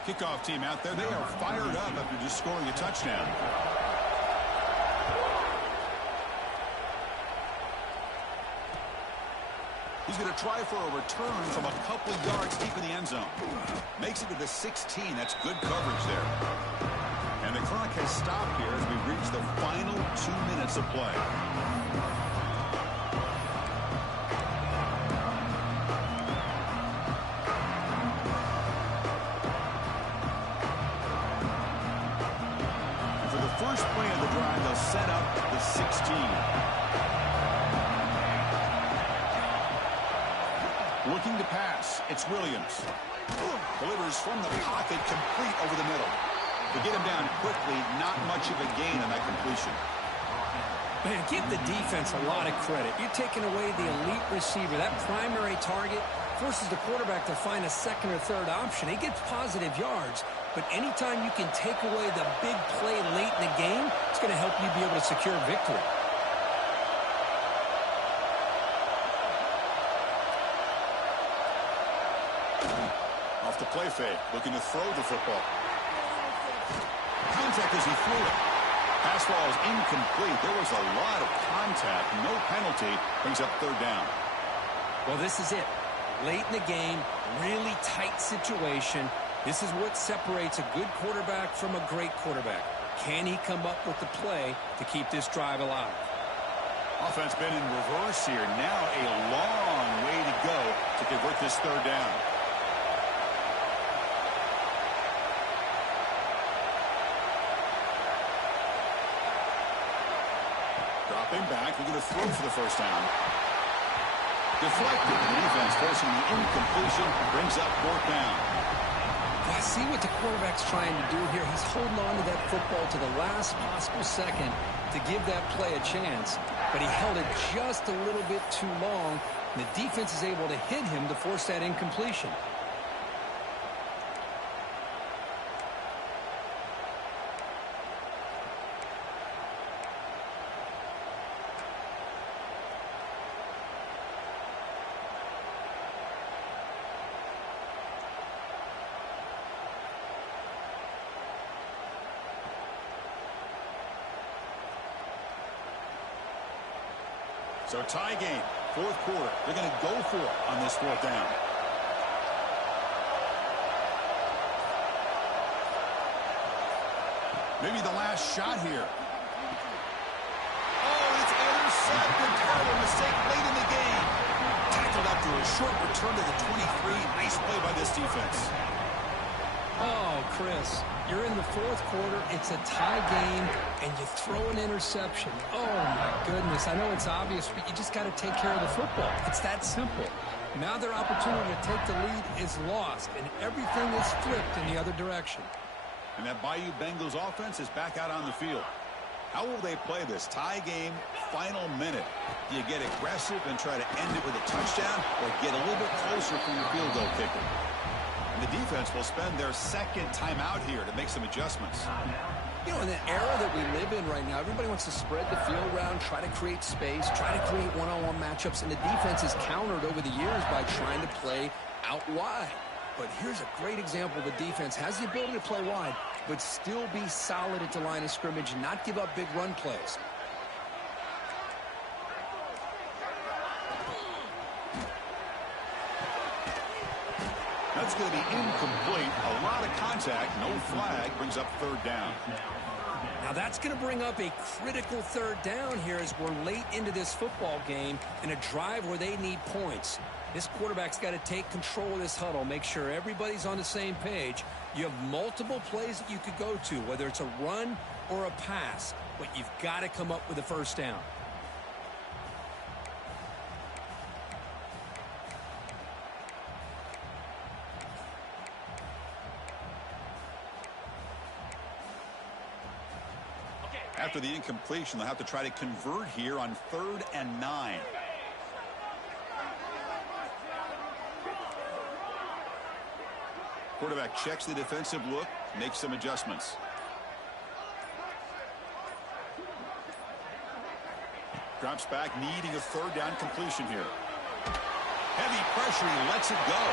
Kickoff team out there. They are fired up after just scoring a touchdown. He's going to try for a return from a couple of yards deep in the end zone. Makes it to the 16. That's good coverage there. And the clock has stopped here as we reach the final 2 minutes of play. And for the first play of the drive, they'll set up the 16. Looking to pass, it's Williams. Delivers from the pocket, complete over the middle. To get him down quickly, not much of a gain on that completion. Man, give the defense a lot of credit. You're taking away the elite receiver. That primary target forces the quarterback to find a second or third option. He gets positive yards, but anytime you can take away the big play late in the game, it's going to help you be able to secure victory. Off the play fake, looking to throw the football. Contact as he threw it. Pass ball is incomplete. There was a lot of contact. No penalty. Brings up third down. Well, this is it. Late in the game, really tight situation. This is what separates a good quarterback from a great quarterback. Can he come up with the play to keep this drive alive? Offense been in reverse here. Now a long way to go to convert this third down. Dropping back, we're going to throw for the first down. Deflected. The defense forcing the incompletion, brings up fourth down. I see what the quarterback's trying to do here. He's holding on to that football to the last possible second to give that play a chance, but he held it just a little bit too long, and the defense is able to hit him to force that incompletion. So tie game, fourth quarter. They're going to go for it on this fourth down. Maybe the last shot here. Oh, it's intercepted. Terrible mistake late in the game. Tackled after a short return to the 23. Nice play by this defense. Oh, Chris, you're in the fourth quarter. It's a tie game, and you throw an interception. Oh, my goodness. I know it's obvious, but you just got to take care of the football. It's that simple. Now their opportunity to take the lead is lost, and everything is flipped in the other direction. And that Bayou Bengals offense is back out on the field. How will they play this tie game, final minute? Do you get aggressive and try to end it with a touchdown, or get a little bit closer for your field goal kicker? And the defense will spend their second timeout here to make some adjustments. You know, in the era that we live in right now, everybody wants to spread the field around, try to create space, try to create one-on-one matchups, and the defense is countered over the years by trying to play out wide. But here's a great example. The defense has the ability to play wide, but still be solid at the line of scrimmage and not give up big run plays. That's going to be incomplete. A lot of contact. No flag. Brings up third down. Now that's going to bring up a critical third down here as we're late into this football game in a drive where they need points. This quarterback's got to take control of this huddle, make sure everybody's on the same page. You have multiple plays that you could go to, whether it's a run or a pass, but you've got to come up with a first down. After the incompletion, they'll have to try to convert here on 3rd and 9. Quarterback checks the defensive look, makes some adjustments. Drops back, needing a 3rd down completion here. Heavy pressure, he lets it go.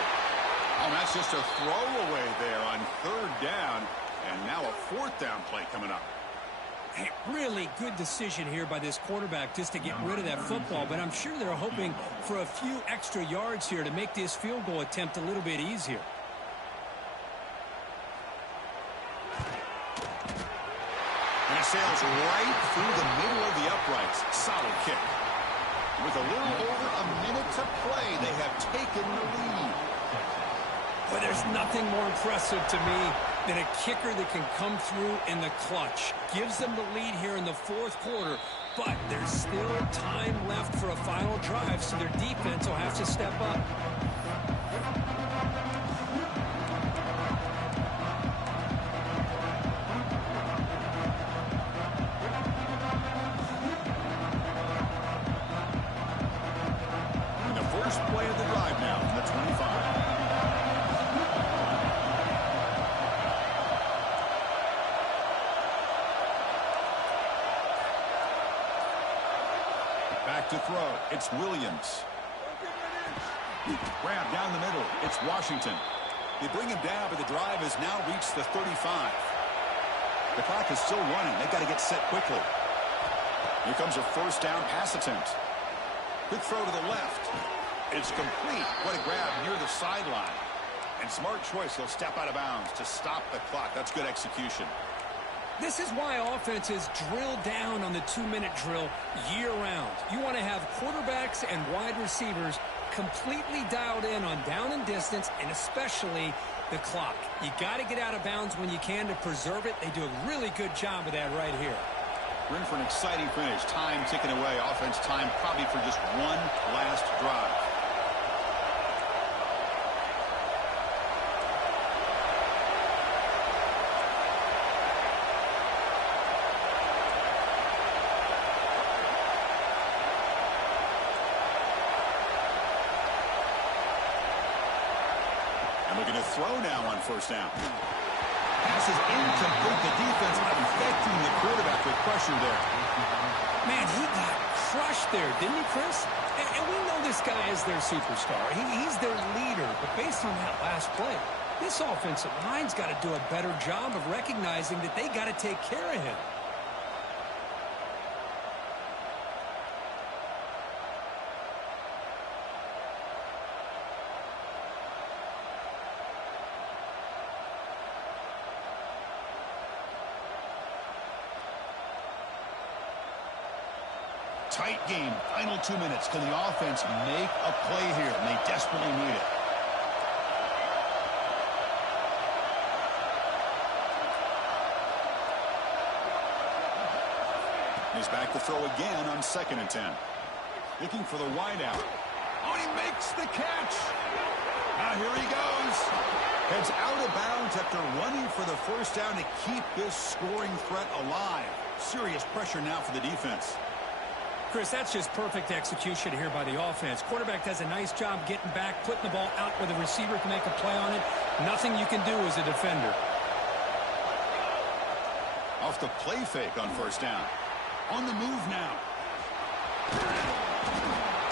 Oh, that's just a throwaway there on 3rd down, and now a 4th down play coming up. Hey, really good decision here by this quarterback just to get rid of that football, but I'm sure they're hoping for a few extra yards here to make this field goal attempt a little bit easier. And it sails right through the middle of the uprights. Solid kick. With a little over a minute to play, they have taken the lead. But there's nothing more impressive to me than a kicker that can come through in the clutch. Gives them the lead here in the 4th quarter, but there's still time left for a final drive, so their defense will have to step up. And the first play of the drive now from the 25. Back to throw. It's Williams. Grab down the middle. It's Washington. They bring him down, but the drive has now reached the 35. The clock is still running. They've got to get set quickly. Here comes a 1st down pass attempt. Quick throw to the left. It's complete. What a grab near the sideline. And smart choice. He'll step out of bounds to stop the clock. That's good execution. This is why offenses drill down on the 2-minute drill year-round. You want to have quarterbacks and wide receivers completely dialed in on down and distance, and especially the clock. You got to get out of bounds when you can to preserve it. They do a really good job of that right here. We're in for an exciting finish. Time ticking away. Offense time probably for just one last drive. Looking to throw now on 1st down. Pass is incomplete. The defense affecting the quarterback with pressure there. Man, he got crushed there, didn't he, Chris? And we know this guy is their superstar. He's their leader. But based on that last play, this offensive line's got to do a better job of recognizing that they got to take care of him. Tight game. Final 2 minutes. Can the offense make a play here? And they desperately need it. He's back to throw again on 2nd and 10. Looking for the wideout. Oh, he makes the catch. Now here he goes. Heads out of bounds after running for the 1st down to keep this scoring threat alive. Serious pressure now for the defense. Chris, that's just perfect execution here by the offense. Quarterback does a nice job getting back, putting the ball out where the receiver can make a play on it. Nothing you can do as a defender. Off the play fake on 1st down. On the move now.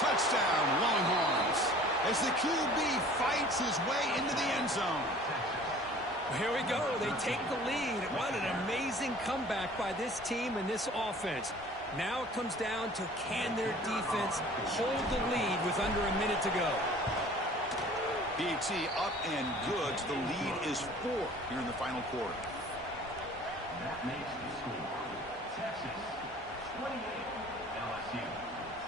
Touchdown, Longhorns. As the QB fights his way into the end zone. Here we go. They take the lead. What an amazing comeback by this team and this offense. Now it comes down to can their defense hold the lead with under a minute to go. PAT up and good. The lead is 4 here in the final quarter. That makes the score Texas 28, LSU.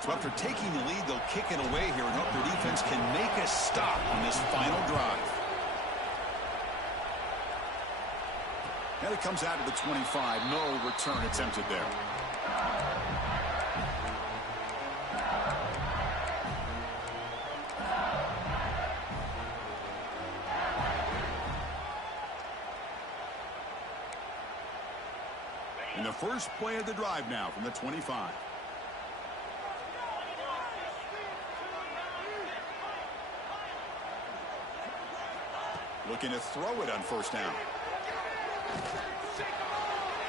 So after taking the lead, they'll kick it away here and hope their defense can make a stop on this final drive. And it comes out to the 25. No return attempted there. In the first play of the drive now from the 25. Looking to throw it on first down.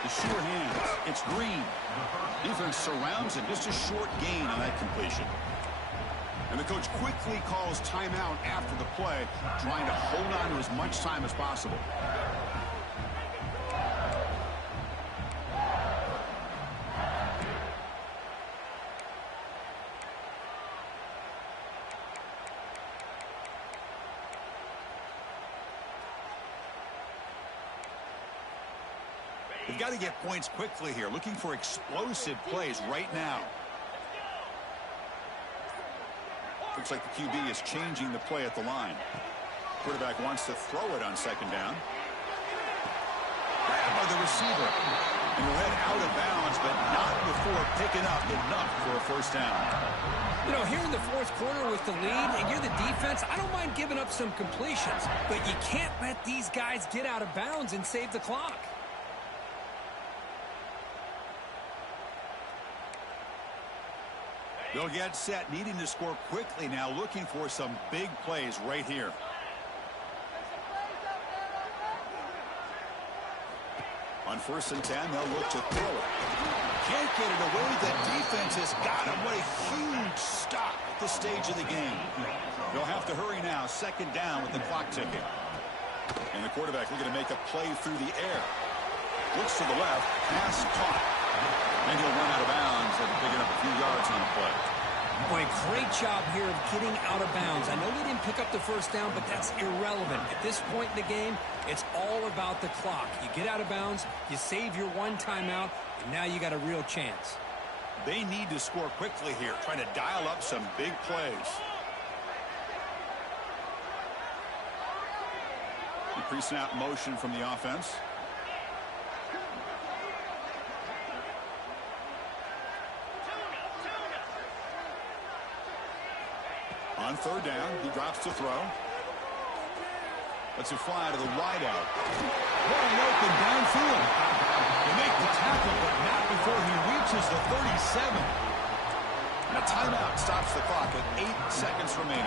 The sure hands. It's Green. Defense surrounds him. Just a short gain on that completion. And the coach quickly calls timeout after the play, trying to hold on to as much time as possible. They've got to get points quickly here, looking for explosive plays right now. Looks like the QB is changing the play at the line. Quarterback wants to throw it on second down. Grabbed by the receiver. And will head out of bounds, but not before picking up enough for a first down. You know, here in the fourth quarter with the lead, and you're the defense, I don't mind giving up some completions, but you can't let these guys get out of bounds and save the clock. They'll get set, needing to score quickly now, looking for some big plays right here. On 1st and 10, they'll look to throw it. Can't get it away. The defense has got him. What a huge stop at this stage of the game. They'll have to hurry now. Second down with the clock ticking. And the quarterback looking to make a play through the air. Looks to the left. Pass caught. And he'll run out of bounds after picking up a few yards on the play. Boy, great job here of getting out of bounds. I know they didn't pick up the first down, but that's irrelevant. At this point in the game, it's all about the clock. You get out of bounds, you save your one timeout, and now you got a real chance. They need to score quickly here, trying to dial up some big plays. The pre-snap motion from the offense. On third down, he drops to throw. Lets it fly to the wideout. Wide open downfield. They make the tackle, but not before he reaches the 37. And a timeout stops the clock at 8 seconds remaining.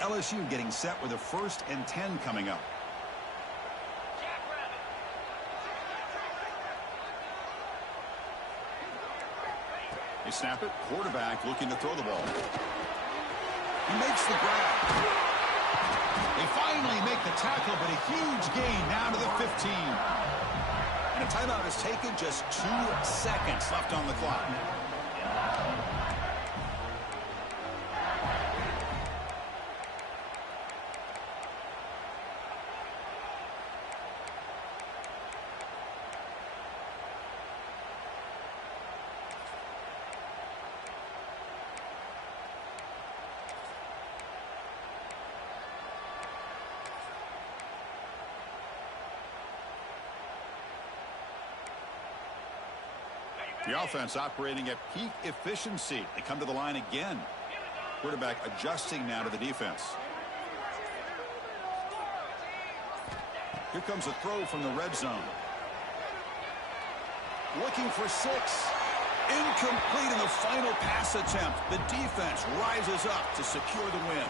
LSU getting set with a 1st and 10 coming up. They snap it. Quarterback looking to throw the ball. He makes the grab. They finally make the tackle, but a huge gain down to the 15. And a timeout is taken. Just 2 seconds left on the clock. The offense operating at peak efficiency. They come to the line again. Quarterback adjusting now to the defense. Here comes a throw from the red zone. Looking for 6. Incomplete in the final pass attempt. The defense rises up to secure the win.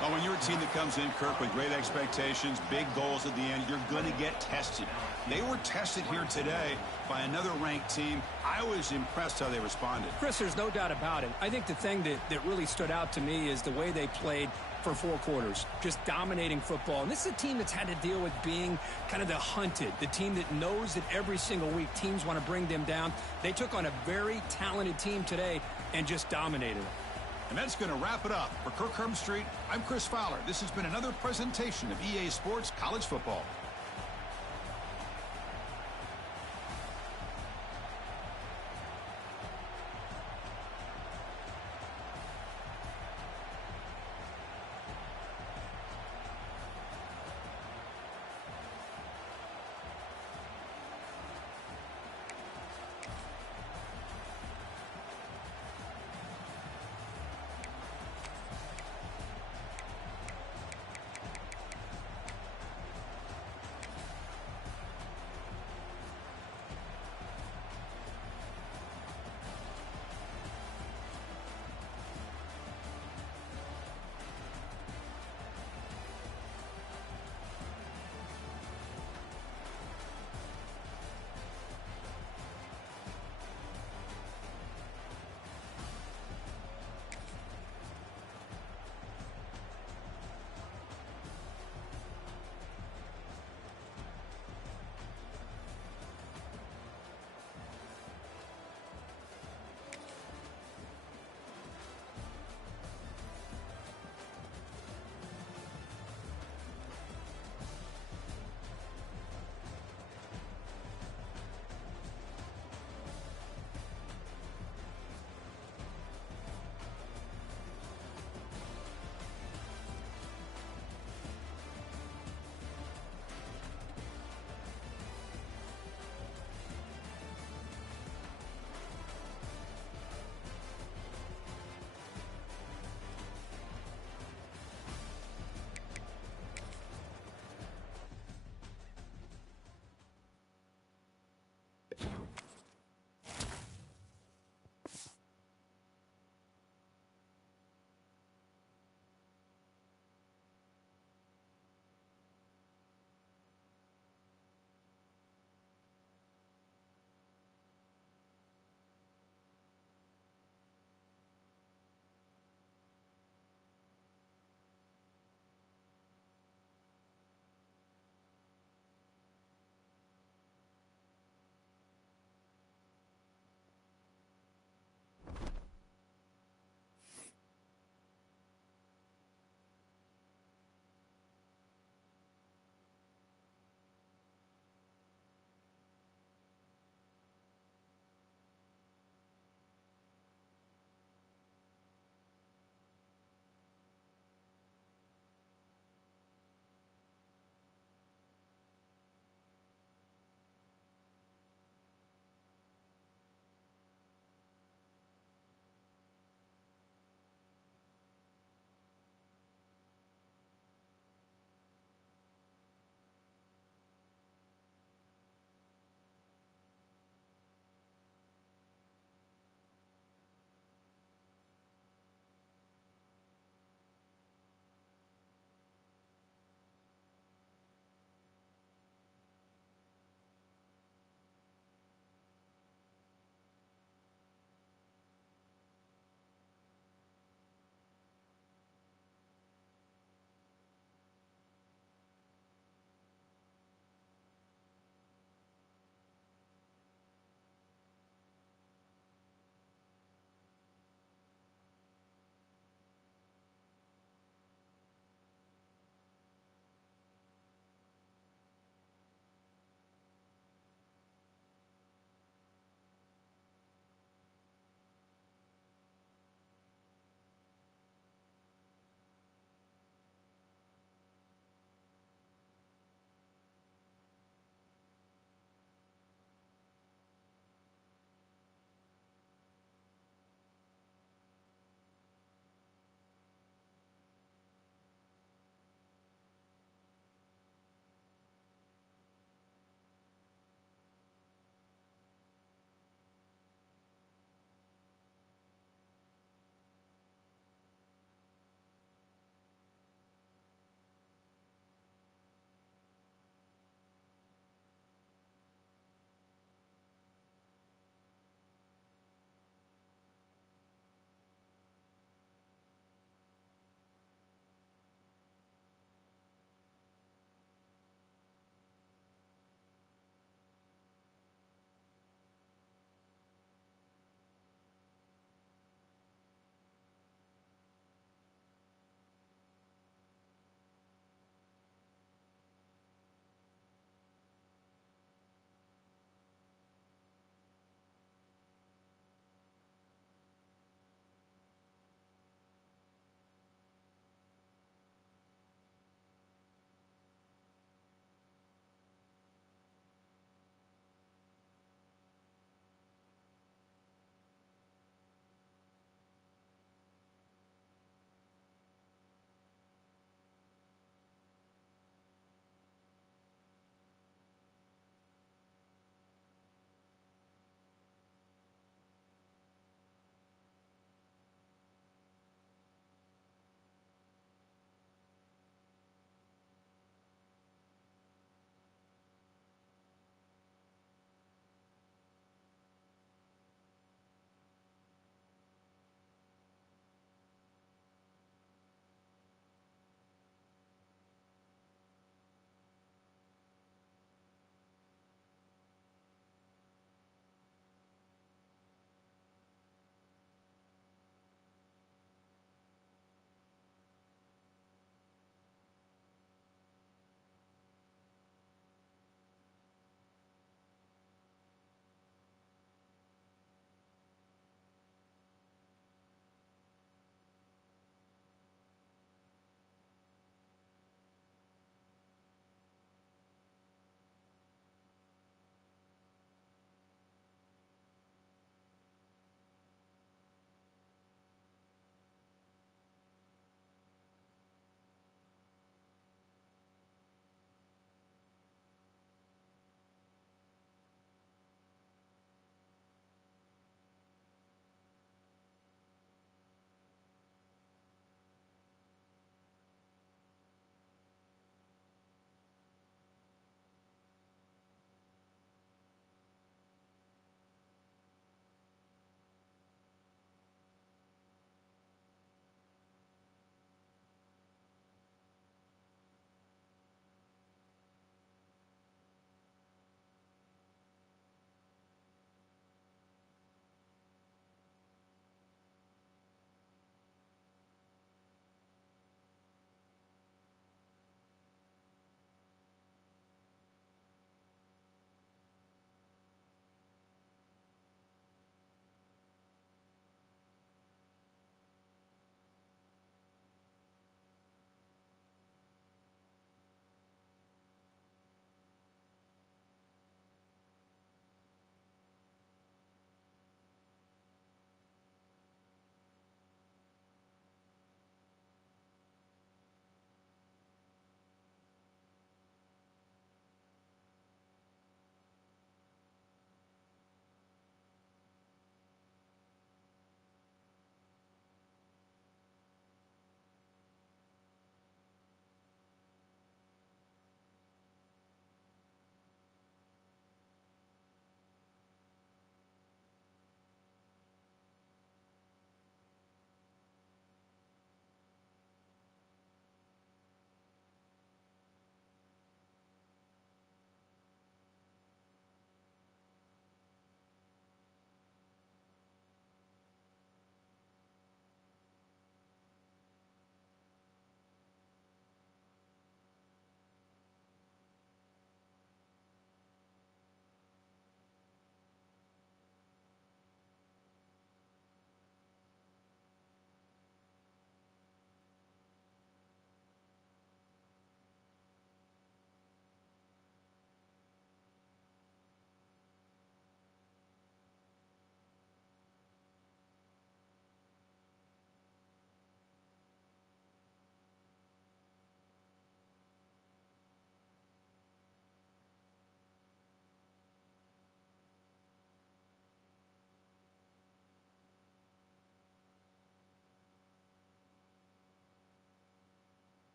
Well, when you're a team that comes in, Kirk, with great expectations, big goals at the end, you're going to get tested. They were tested here today by another ranked team. I was impressed how they responded. Chris, there's no doubt about it. I think the thing that really stood out to me is the way they played for 4 quarters, just dominating football. And this is a team that's had to deal with being kind of the hunted, the team that knows that every single week teams want to bring them down. They took on a very talented team today and just dominated them. And that's going to wrap it up. For Kirk Herbstreit, I'm Chris Fowler. This has been another presentation of EA Sports College Football.